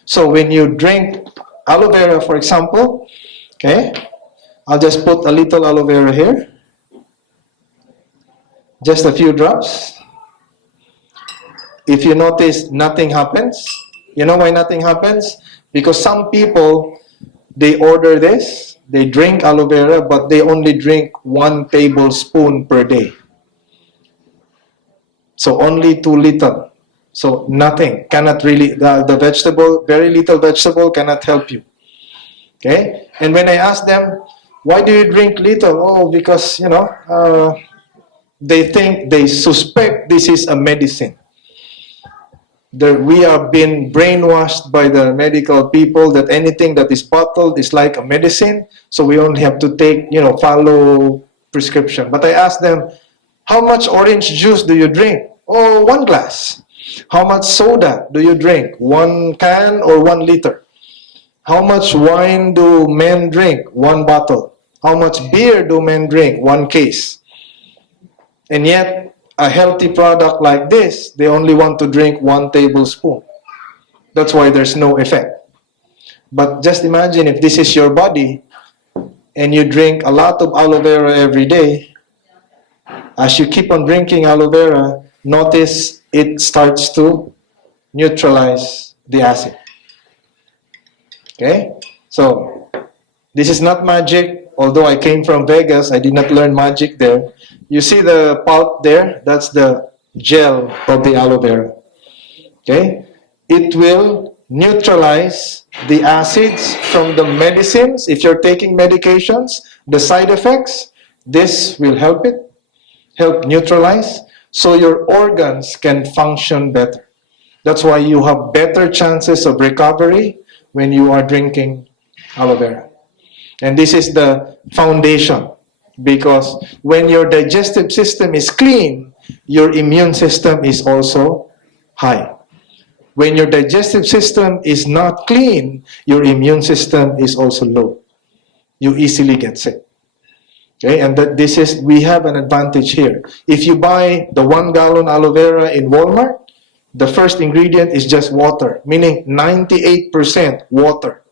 So when you drink aloe vera, for example, okay, I'll just put a little aloe vera here. Just a few drops. If you notice, nothing happens. You know why nothing happens? Because some people, they order this, they drink aloe vera, but they only drink 1 tablespoon per day. So only too little. So nothing, cannot really, the vegetable, very little vegetable cannot help you. Okay? And when I ask them, why do you drink little? Oh, because, they suspect this is a medicine. We have been brainwashed by the medical people that anything that is bottled is like a medicine, so we only have to take, follow prescription. But I ask them, how much orange juice do you drink? Oh, 1 glass. How much soda do you drink? 1 can or 1 liter? How much wine do men drink? 1 bottle. How much beer do men drink? 1 case. And yet, a healthy product like this, they only want to drink 1 tablespoon. That's why there's no effect. But just imagine if this is your body and you drink a lot of aloe vera every day. As you keep on drinking aloe vera, notice it starts to neutralize the acid. Okay? So, this is not magic. Although I came from Vegas, I did not learn magic there. You see the pulp there? That's the gel of the aloe vera. Okay? It will neutralize the acids from the medicines. If you're taking medications, the side effects, this will help neutralize, so your organs can function better. That's why you have better chances of recovery when you are drinking aloe vera. And this is the foundation. Because when your digestive system is clean, your immune system is also high. When your digestive system is not clean, your immune system is also low. You easily get sick. Okay, and we have an advantage here. If you buy the 1 gallon aloe vera in Walmart, the first ingredient is just water, meaning 98% water.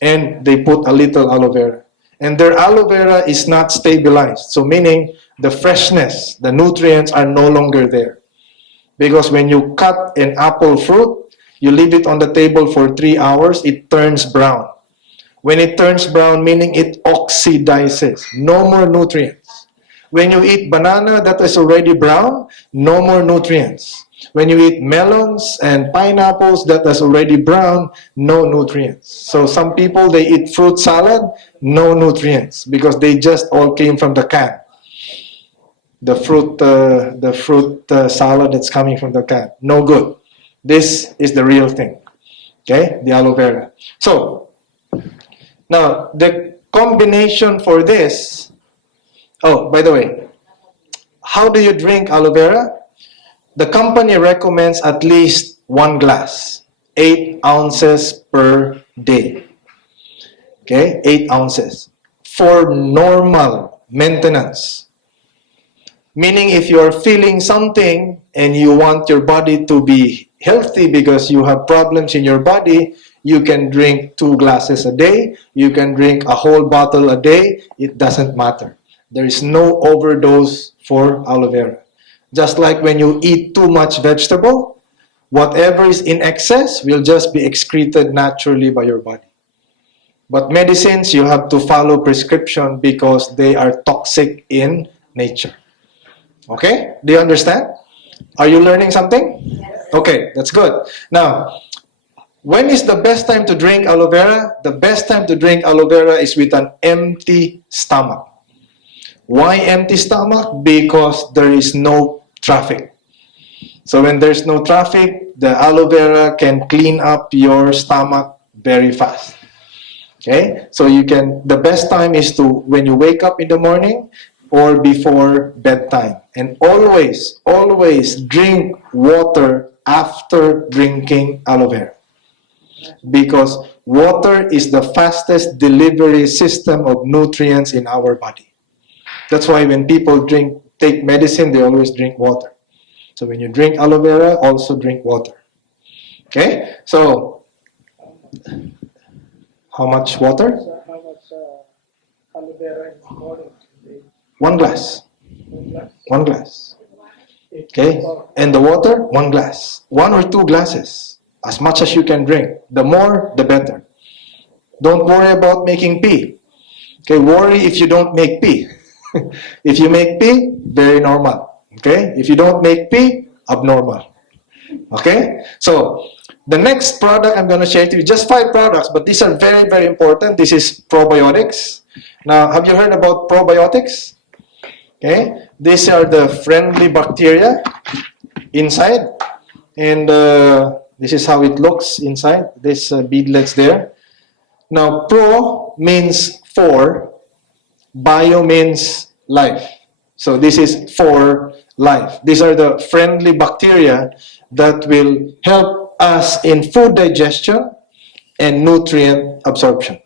And they put a little aloe vera. And their aloe vera is not stabilized. So meaning the freshness, the nutrients are no longer there. Because when you cut an apple fruit, you leave it on the table for 3 hours, it turns brown. When it turns brown, meaning it oxidizes. No more nutrients. When you eat banana that is already brown, no more nutrients. When you eat melons and pineapples that is already brown, no nutrients. So some people, they eat fruit salad, no nutrients, because they just all came from the can. The fruit salad that's coming from the can, no good. This is the real thing, okay? The aloe vera. So, now the combination for this, oh, by the way, how do you drink aloe vera? The company recommends at least 1 glass, 8 ounces per day. Okay, 8 ounces for normal maintenance. Meaning if you are feeling something and you want your body to be healthy because you have problems in your body, you can drink 2 glasses a day, you can drink a whole bottle a day, it doesn't matter. There is no overdose for aloe vera. Just like when you eat too much vegetable, whatever is in excess will just be excreted naturally by your body. But medicines, you have to follow prescription because they are toxic in nature. Okay? Do you understand? Are you learning something? Okay, that's good. Now, when is the best time to drink aloe vera? The best time to drink aloe vera is with an empty stomach. Why empty stomach? Because there is no traffic. So when there's no traffic, the aloe vera can clean up your stomach very fast. Okay? So the best time is to when you wake up in the morning or before bedtime. And always, always drink water after drinking aloe vera. Because water is the fastest delivery system of nutrients in our body. That's why when people take medicine, they always drink water. So when you drink aloe vera, also drink water. Okay? So, how much water? How much aloe vera in the morning? 1 glass. 1 glass. 1 glass. Okay? And the water, 1 glass. 1 or 2 glasses. As much as you can drink. The more, the better. Don't worry about making pee. Okay? Worry if you don't make pee. If you make pee, very normal. Okay? If you don't make pee, abnormal. Okay? So, the next product I'm going to share to you, just 5 products, but these are very, very important. This is probiotics. Now, have you heard about probiotics? Okay? These are the friendly bacteria inside. And this is how it looks inside. This beadlets there. Now, pro means for. Bio means life. So this is for life. These are the friendly bacteria that will help us in food digestion and nutrient absorption.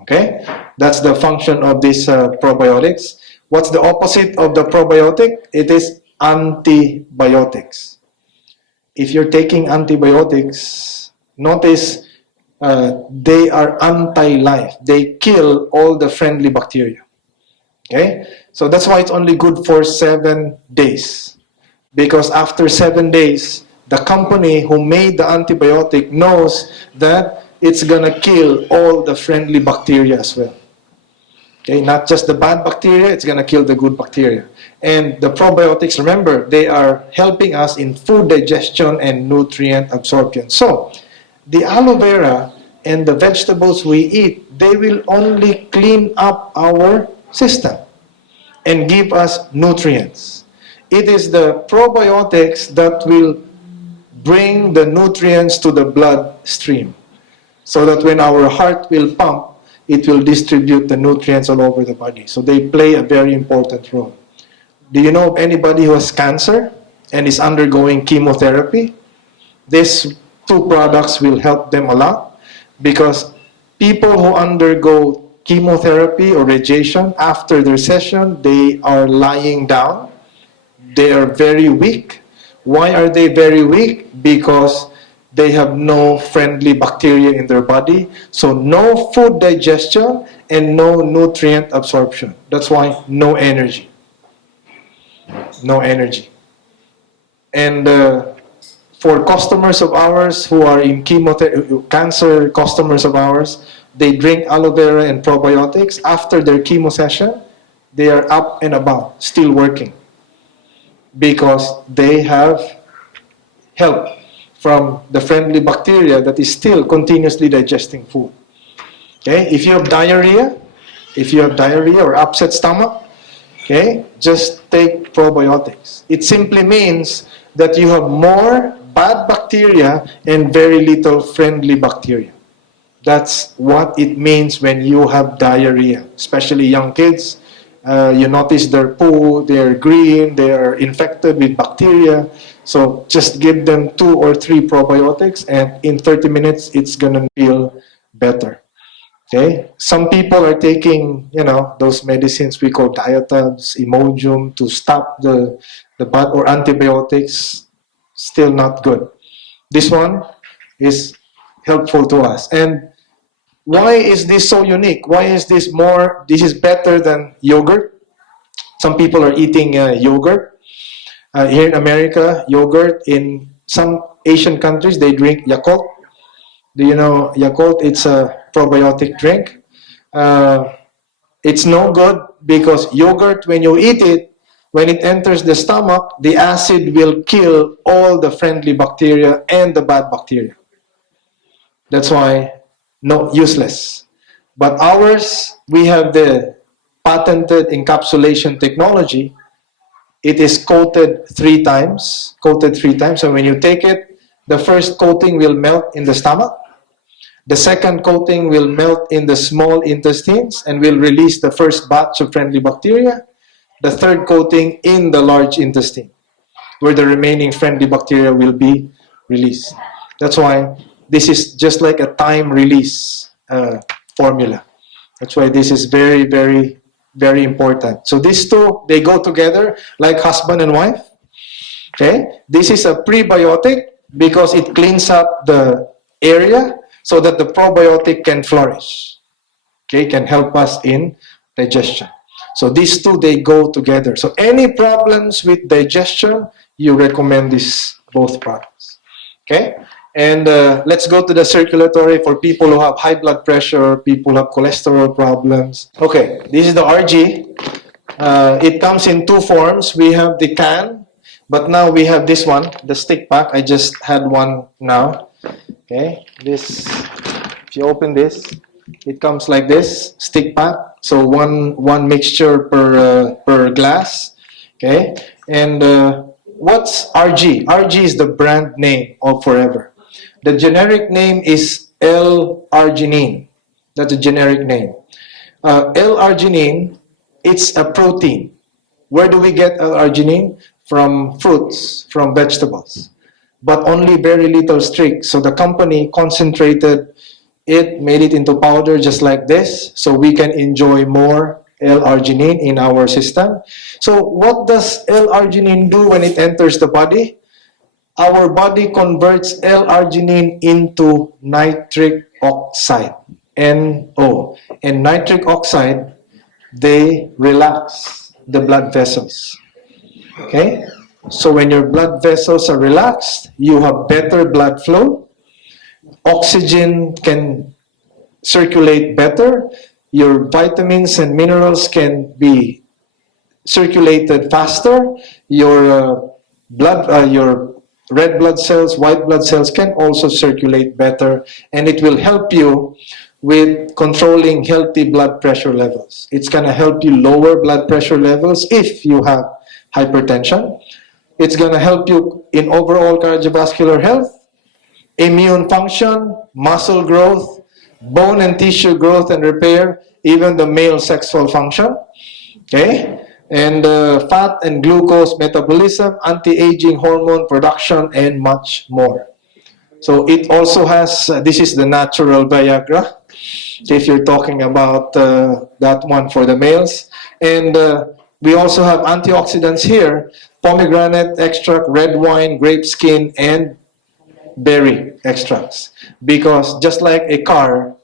Okay? That's the function of these probiotics. What's the opposite of the probiotic? It is antibiotics. If you're taking antibiotics, notice they are anti-life. They kill all the friendly bacteria. Okay? So that's why it's only good for 7 days. Because after 7 days, the company who made the antibiotic knows that it's gonna kill all the friendly bacteria as well. Okay, not just the bad bacteria, it's gonna kill the good bacteria. And the probiotics, remember, they are helping us in food digestion and nutrient absorption. So, the aloe vera and the vegetables we eat, they will only clean up our system and give us nutrients. It is the probiotics that will bring the nutrients to the bloodstream so that when our heart will pump, it will distribute the nutrients all over the body. So they play a very important role. Do you know of anybody who has cancer and is undergoing chemotherapy? These 2 products will help them a lot because people who undergo chemotherapy or radiation, after their session, they are lying down. They are very weak. Why are they very weak? Because they have no friendly bacteria in their body. So no food digestion and no nutrient absorption. That's why no energy. No energy. And for customers of ours who are in cancer customers of ours, they drink aloe vera and probiotics. After their chemo session, they are up and about, still working. Because they have help from the friendly bacteria that is still continuously digesting food. Okay? If you have diarrhea or upset stomach, okay, just take probiotics. It simply means that you have more bad bacteria and very little friendly bacteria. That's what it means when you have diarrhea, especially young kids. You notice their poo, they're green, they're infected with bacteria. So just give them 2 or 3 probiotics and in 30 minutes, it's gonna feel better. Okay? Some people are taking, those medicines we call Diatabs, Imodium to stop the bad, or antibiotics, still not good. This one is helpful to us. And why is this so unique? Why is this is better than yogurt? Some people are eating yogurt. Here in America, yogurt. In some Asian countries, they drink Yakult. Do you know Yakult? It's a probiotic drink. It's no good because yogurt, when you eat it, when it enters the stomach, the acid will kill all the friendly bacteria and the bad bacteria. That's why, no, useless. But ours, we have the patented encapsulation technology. It is coated 3 times. So when you take it, the first coating will melt in the stomach. The second coating will melt in the small intestines and will release the first batch of friendly bacteria. The third coating in the large intestine, where the remaining friendly bacteria will be released. That's why this is just like a time release formula. That's why this is very, very, very important. So these two, they go together like husband and wife. Okay, this is a prebiotic because it cleans up the area so that the probiotic can flourish. Okay, can help us in digestion. So these two, they go together. So any problems with digestion, you recommend these both products. Okay, and let's go to the circulatory for people who have high blood pressure, people who have cholesterol problems. Okay, this is the RG. It comes in 2 forms. We have the can, but now we have this one, the stick pack. I just had one now. Okay, this, if you open this, it comes like this, stick pack. So one mixture per glass. Okay, and what's RG? RG is the brand name of Forever. The generic name is L-arginine. That's a generic name. L-arginine, it's a protein. Where do we get L-arginine? From fruits, from vegetables, but only very little streak. So the company concentrated it, made it into powder just like this, so we can enjoy more L-arginine in our system. So what does L-arginine do when it enters the body? Our body converts L-arginine into nitric oxide, NO. And nitric oxide, they relax the blood vessels. Okay? So when your blood vessels are relaxed, you have better blood flow. Oxygen can circulate better. Your vitamins and minerals can be circulated faster. Your your red blood cells, white blood cells can also circulate better, and it will help you with controlling healthy blood pressure levels. It's going to help you lower blood pressure levels if you have hypertension. It's going to help you in overall cardiovascular health, immune function, muscle growth, bone and tissue growth and repair, even the male sexual function. Okay? And fat and glucose metabolism, anti-aging hormone production, and much more. So it also has, this is the natural Viagra, if you're talking about that one for the males. And we also have antioxidants here, pomegranate extract, red wine, grape skin, and berry extracts. Because just like a car,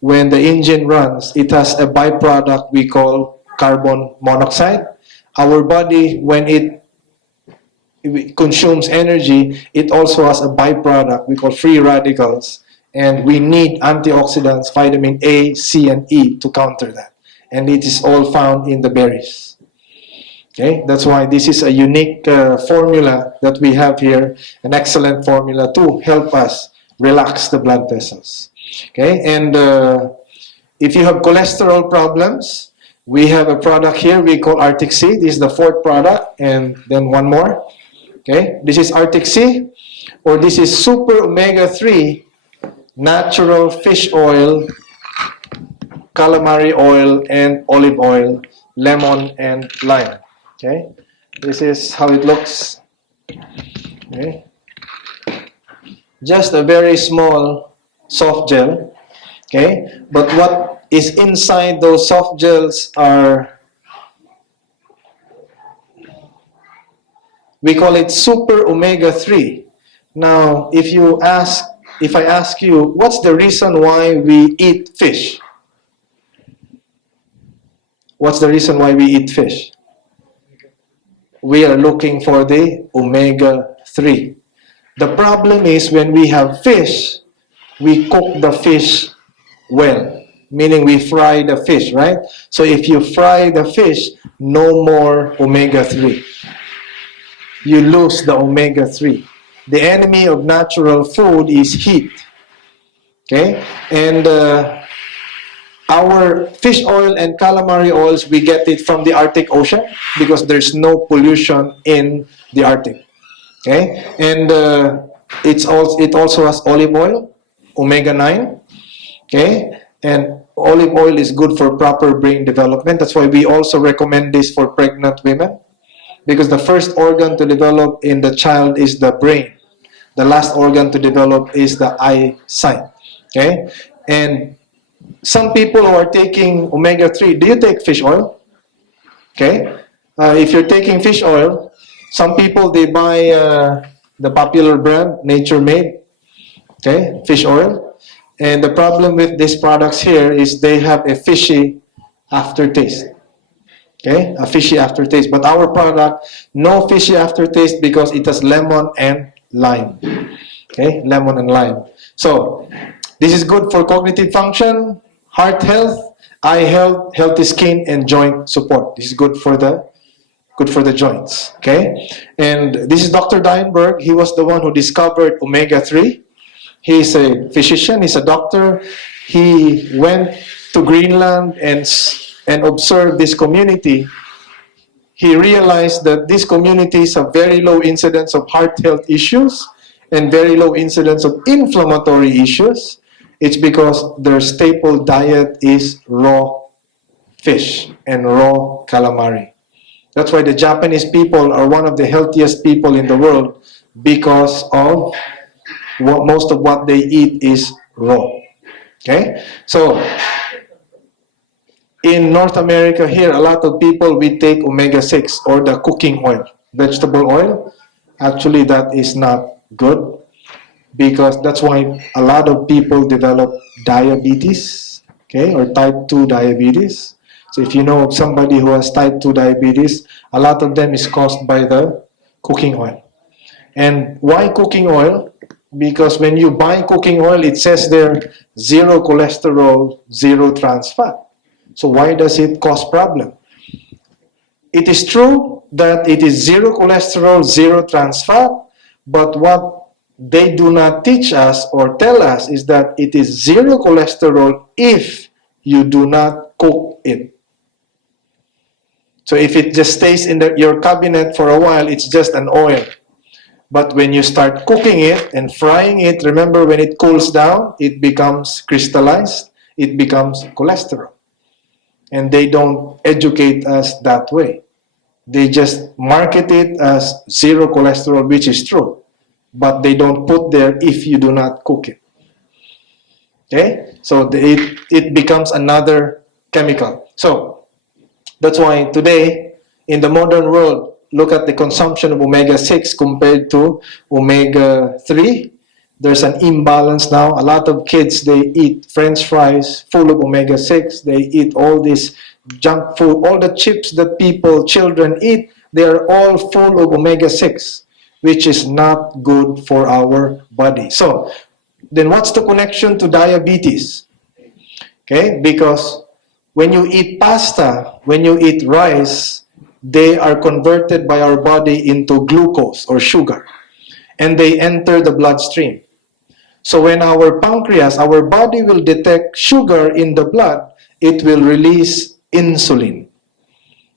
when the engine runs, it has a byproduct we call carbon monoxide. Our body, when it consumes energy, it also has a byproduct we call free radicals. And we need antioxidants, vitamin A, C, and E to counter that. And it is all found in the berries. Okay, that's why this is a unique formula that we have here, an excellent formula to help us relax the blood vessels. Okay, and if you have cholesterol problems, we have a product here we call Arctic Sea. This is the 4th product, and then one more. Okay, this is Arctic Sea, or this is Super Omega-3 natural fish oil, calamari oil, and olive oil, lemon, and lime. Okay, this is how it looks. Okay, just a very small soft gel. Okay, but what is inside those soft gels are, we call it Super Omega-3. Now, if I ask you, what's the reason why we eat fish? What's the reason why we eat fish? We are looking for the omega-3. The problem is when we have fish, we cook the fish well, meaning we fry the fish, right? So if you fry the fish, no more omega-3. You lose the omega-3. The enemy of natural food is heat. Okay? And our fish oil and calamari oils, we get it from the Arctic Ocean because there's no pollution in the Arctic. Okay? And it also has olive oil, omega-9. Okay? And olive oil is good for proper brain development. That's why we also recommend this for pregnant women, because the first organ to develop in the child is the brain. The last organ to develop is the eyesight. Okay? And some people who are taking omega-3, do you take fish oil? Okay? If you're taking fish oil, some people, they buy the popular brand, Nature Made, okay, fish oil. And the problem with these products here is they have a fishy aftertaste. Okay, a fishy aftertaste. But our product, no fishy aftertaste because it has lemon and lime. Okay, lemon and lime. So, this is good for cognitive function, heart health, eye health, healthy skin, and joint support. This is good for the joints. Okay, and this is Dr. Dienberg. He was the one who discovered omega-3. He's a physician. He's a doctor. He went to Greenland and observed this community. He realized that these communities have very low incidence of heart health issues and very low incidence of inflammatory issues. It's because their staple diet is raw fish and raw calamari. That's why the Japanese people are one of the healthiest people in the world, because of most of what they eat is raw. Okay? So, in North America here, a lot of people, we take omega-6 or the cooking oil, vegetable oil. Actually, that is not good, because that's why a lot of people develop diabetes, okay, or type 2 diabetes. So if you know of somebody who has type 2 diabetes, a lot of them is caused by the cooking oil. And why cooking oil? Because when you buy cooking oil, it says there, 0 cholesterol, 0 trans fat. So why does it cause problem? It is true that it is 0 cholesterol, 0 trans fat, but what they do not teach us or tell us is that it is 0 cholesterol if you do not cook it. So if it just stays in your cabinet for a while, it's just an oil. But when you start cooking it and frying it, remember, when it cools down, it becomes crystallized, it becomes cholesterol. And they don't educate us that way. They just market it as 0 cholesterol, which is true. But they don't put there if you do not cook it. Okay? So it becomes another chemical. So that's why today, in the modern world, look at the consumption of omega-6 compared to omega-3. There's an imbalance now. A lot of kids, they eat French fries full of omega-6. They eat all this junk food. All the chips that children eat, they are all full of omega-6, which is not good for our body. So, then what's the connection to diabetes? Okay, because when you eat pasta, when you eat rice, they are converted by our body into glucose or sugar, and they enter the bloodstream. So when our pancreas, our body will detect sugar in the blood, it will release insulin.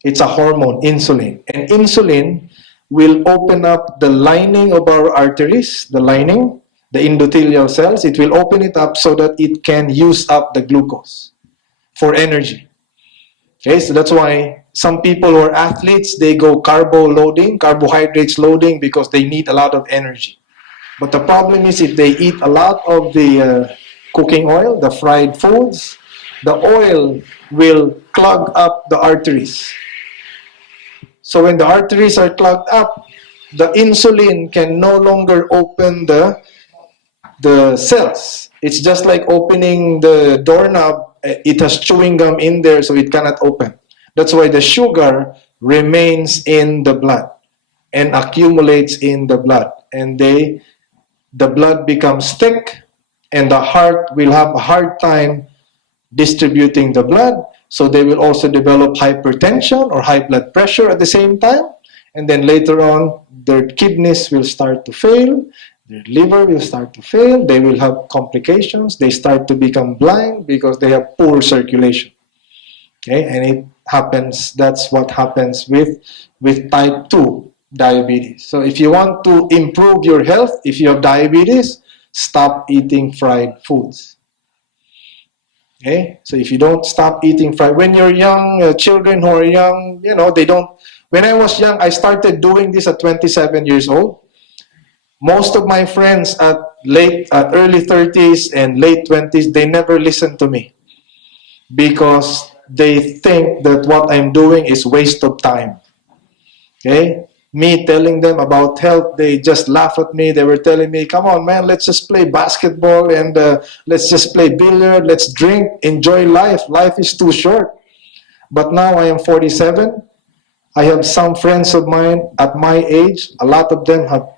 It's a hormone, insulin. And insulin will open up the lining of our arteries, the lining, the endothelial cells. It will open it up so that it can use up the glucose for energy. Okay, so that's why some people who are athletes, they go carbohydrates loading, because they need a lot of energy. But the problem is, if they eat a lot of the cooking oil, the fried foods, the oil will clog up the arteries. So when the arteries are clogged up, the insulin can no longer open the cells. It's just like opening the doorknob. It has chewing gum in there, so it cannot open. That's why the sugar remains in the blood and accumulates in the blood. And the blood becomes thick, and the heart will have a hard time distributing the blood, so they will also develop hypertension or high blood pressure at the same time, and then later on their kidneys will start to fail, their liver will start to fail, they will have complications, they start to become blind because they have poor circulation. Okay, and it happens, that's what happens with type 2 diabetes. So if you want to improve your health, if you have diabetes, stop eating fried foods. Okay, so if you don't stop eating fried, when you're young, children who are young, you know, they don't, when I was young, I started doing this at 27 years old. Most of my friends at early 30s and late 20s, they never listen to me because they think that what I'm doing is waste of time. Okay? Me telling them about health, they just laugh at me. They were telling me, come on, man, let's just play basketball and let's just play billiard, let's drink, enjoy life. Life is too short. But now I am 47. I have some friends of mine at my age. A lot of them have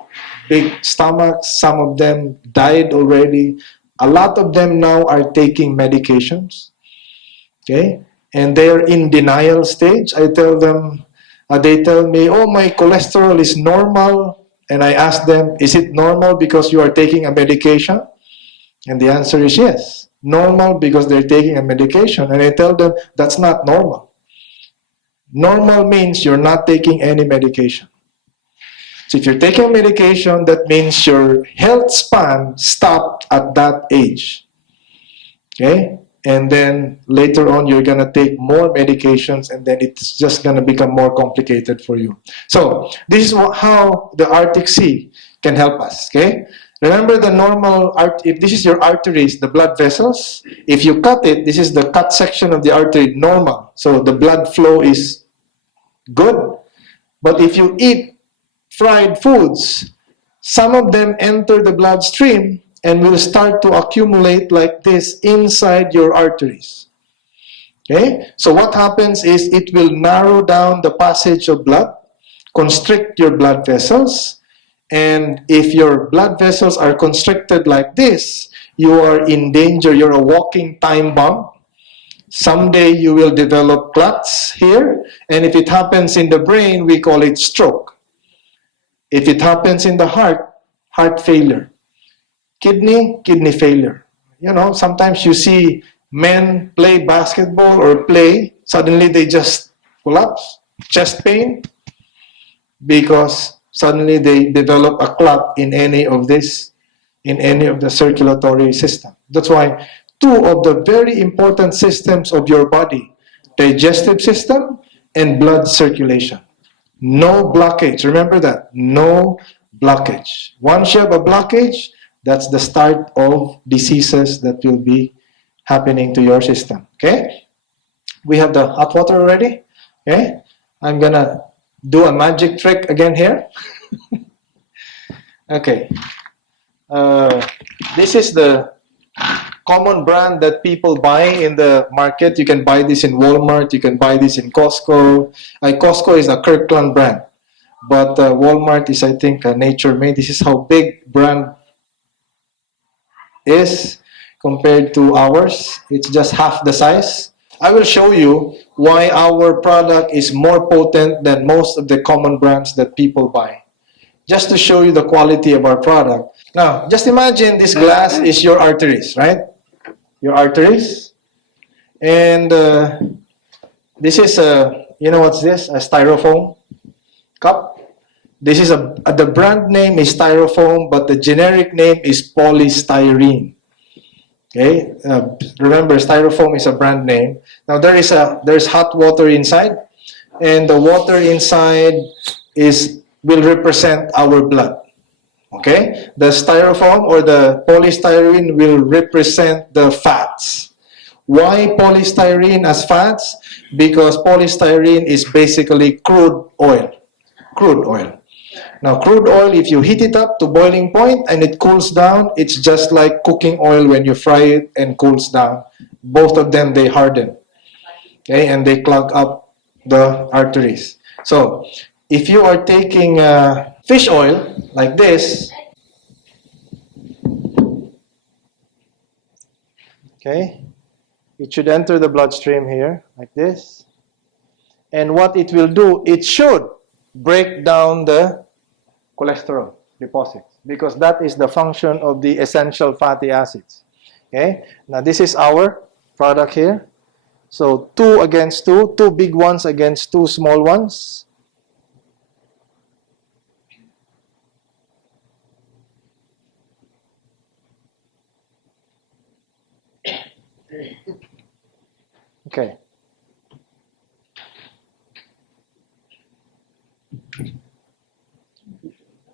big stomachs. Some of them died already. A lot of them now are taking medications. Okay? And they're in denial stage. I tell them, they tell me, oh, my cholesterol is normal. And I ask them, is it normal because you are taking a medication? And the answer is yes. Normal because they're taking a medication. And I tell them, that's not normal. Normal means you're not taking any medication. So if you're taking medication, that means your health span stopped at that age. Okay? And then later on, you're going to take more medications, and then it's just going to become more complicated for you. So this is how the Arctic Sea can help us. Okay? Remember the normal, if this is your arteries, the blood vessels, if you cut it, this is the cut section of the artery, normal. So the blood flow is good. But if you eat fried foods, some of them enter the bloodstream and will start to accumulate like this inside your arteries. Okay? So what happens is it will narrow down the passage of blood, constrict your blood vessels, and if your blood vessels are constricted like this, you are in danger. You're a walking time bomb. Someday you will develop clots here, and if it happens in the brain, we call it stroke. If it happens in the heart, heart failure. Kidney failure. You know, sometimes you see men play basketball or play, suddenly they just collapse, chest pain, because suddenly they develop a clot in any of the circulatory system. That's why two of the very important systems of your body, digestive system and blood circulation. No blockage. Remember that. No blockage. Once you have a blockage, that's the start of diseases that will be happening to your system. Okay? We have the hot water already. Okay? I'm gonna do a magic trick again here. Okay. This is the common brand that people buy in the market. You can buy this in Walmart. You can buy this in Costco. Costco is a Kirkland brand. But Walmart is, I think, Nature Made. This is how big brand is compared to ours. It's just half the size. I will show you why our product is more potent than most of the common brands that people buy. Just to show you the quality of our product. Now, just imagine this glass is your arteries, right? Your arteries. And this is you know what's this? A styrofoam cup. This is the brand name is styrofoam, but the generic name is polystyrene. Okay, remember styrofoam is a brand name. Now there's hot water inside, and the water inside will represent our blood. Okay, the styrofoam or the polystyrene will represent the fats. Why polystyrene as fats? Because polystyrene is basically crude oil. Crude oil. Now, crude oil, if you heat it up to boiling point and it cools down, it's just like cooking oil when you fry it and cools down. Both of them, they harden. Okay, and they clog up the arteries. So, if you are taking fish oil like this, Okay, it should enter the bloodstream here like this. And what it will do, it should break down the cholesterol deposits, because that is the function of the essential fatty acids. Okay, now this is our product here. So 2 against 2, 2 big ones against 2 small ones. Okay.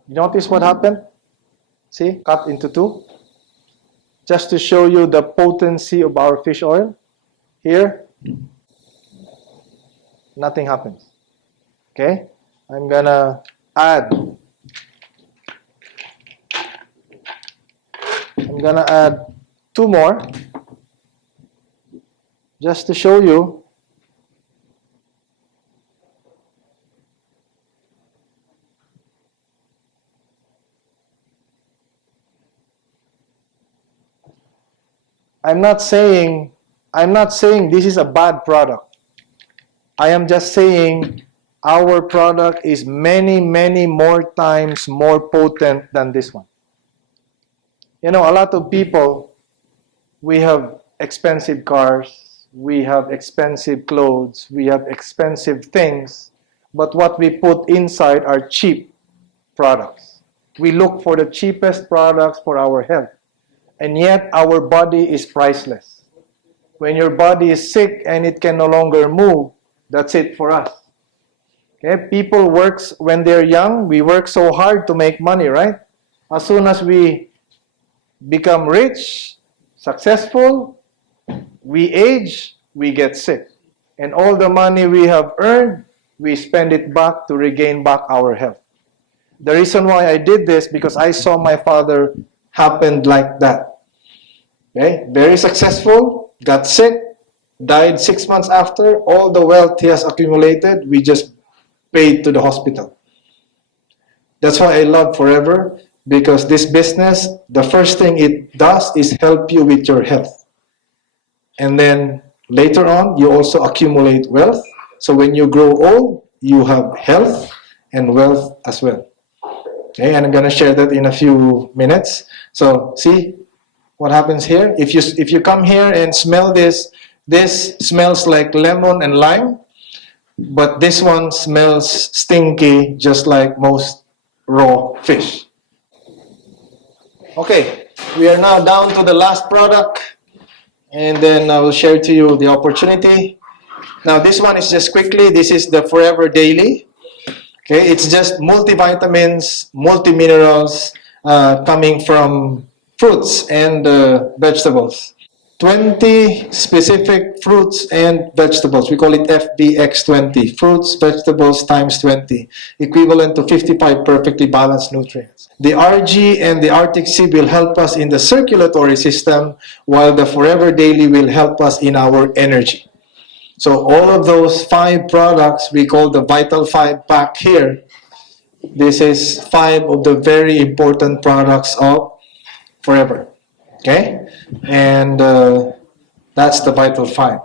Notice what happened? See, cut into 2. Just to show you the potency of our fish oil. Here, nothing happens. Okay, I'm gonna add 2 more, just to show you. I'm not saying this is a bad product. I am just saying our product is many, many more times more potent than this one. You know, a lot of people, we have expensive cars, we have expensive clothes, we have expensive things, but what we put inside are cheap products. We look for the cheapest products for our health. And yet our body is priceless. When your body is sick and it can no longer move, that's it for us. Okay? People works when they're young, we work so hard to make money, right? As soon as we become rich, successful, we age, we get sick. And all the money we have earned, we spend it back to regain back our health. The reason why I did this, because I saw my father happened like that. Okay, very successful, got sick, died 6 months after. All the wealth he has accumulated, we just paid to the hospital. That's why I love Forever, because this business, the first thing it does is help you with your health. And then later on, you also accumulate wealth. So when you grow old, you have health and wealth as well. Okay, and I'm going to share that in a few minutes. So see what happens here. If you come here and smell this smells like lemon and lime, but this one smells stinky, just like most raw fish. Okay, we are now down to the last product, and then I will share to you the opportunity. Now this one is just quickly, this is the Forever Daily. Okay, it's just multivitamins, multiminerals coming from fruits and vegetables. 20 specific fruits and vegetables. We call it FBX20. Fruits, vegetables times 20. Equivalent to 55 perfectly balanced nutrients. The RG and the Arctic Sea will help us in the circulatory system, while the Forever Daily will help us in our energy. So all of those 5 products we call the Vital 5 pack here. This is 5 of the very important products of Forever. Okay? And that's the Vital 5.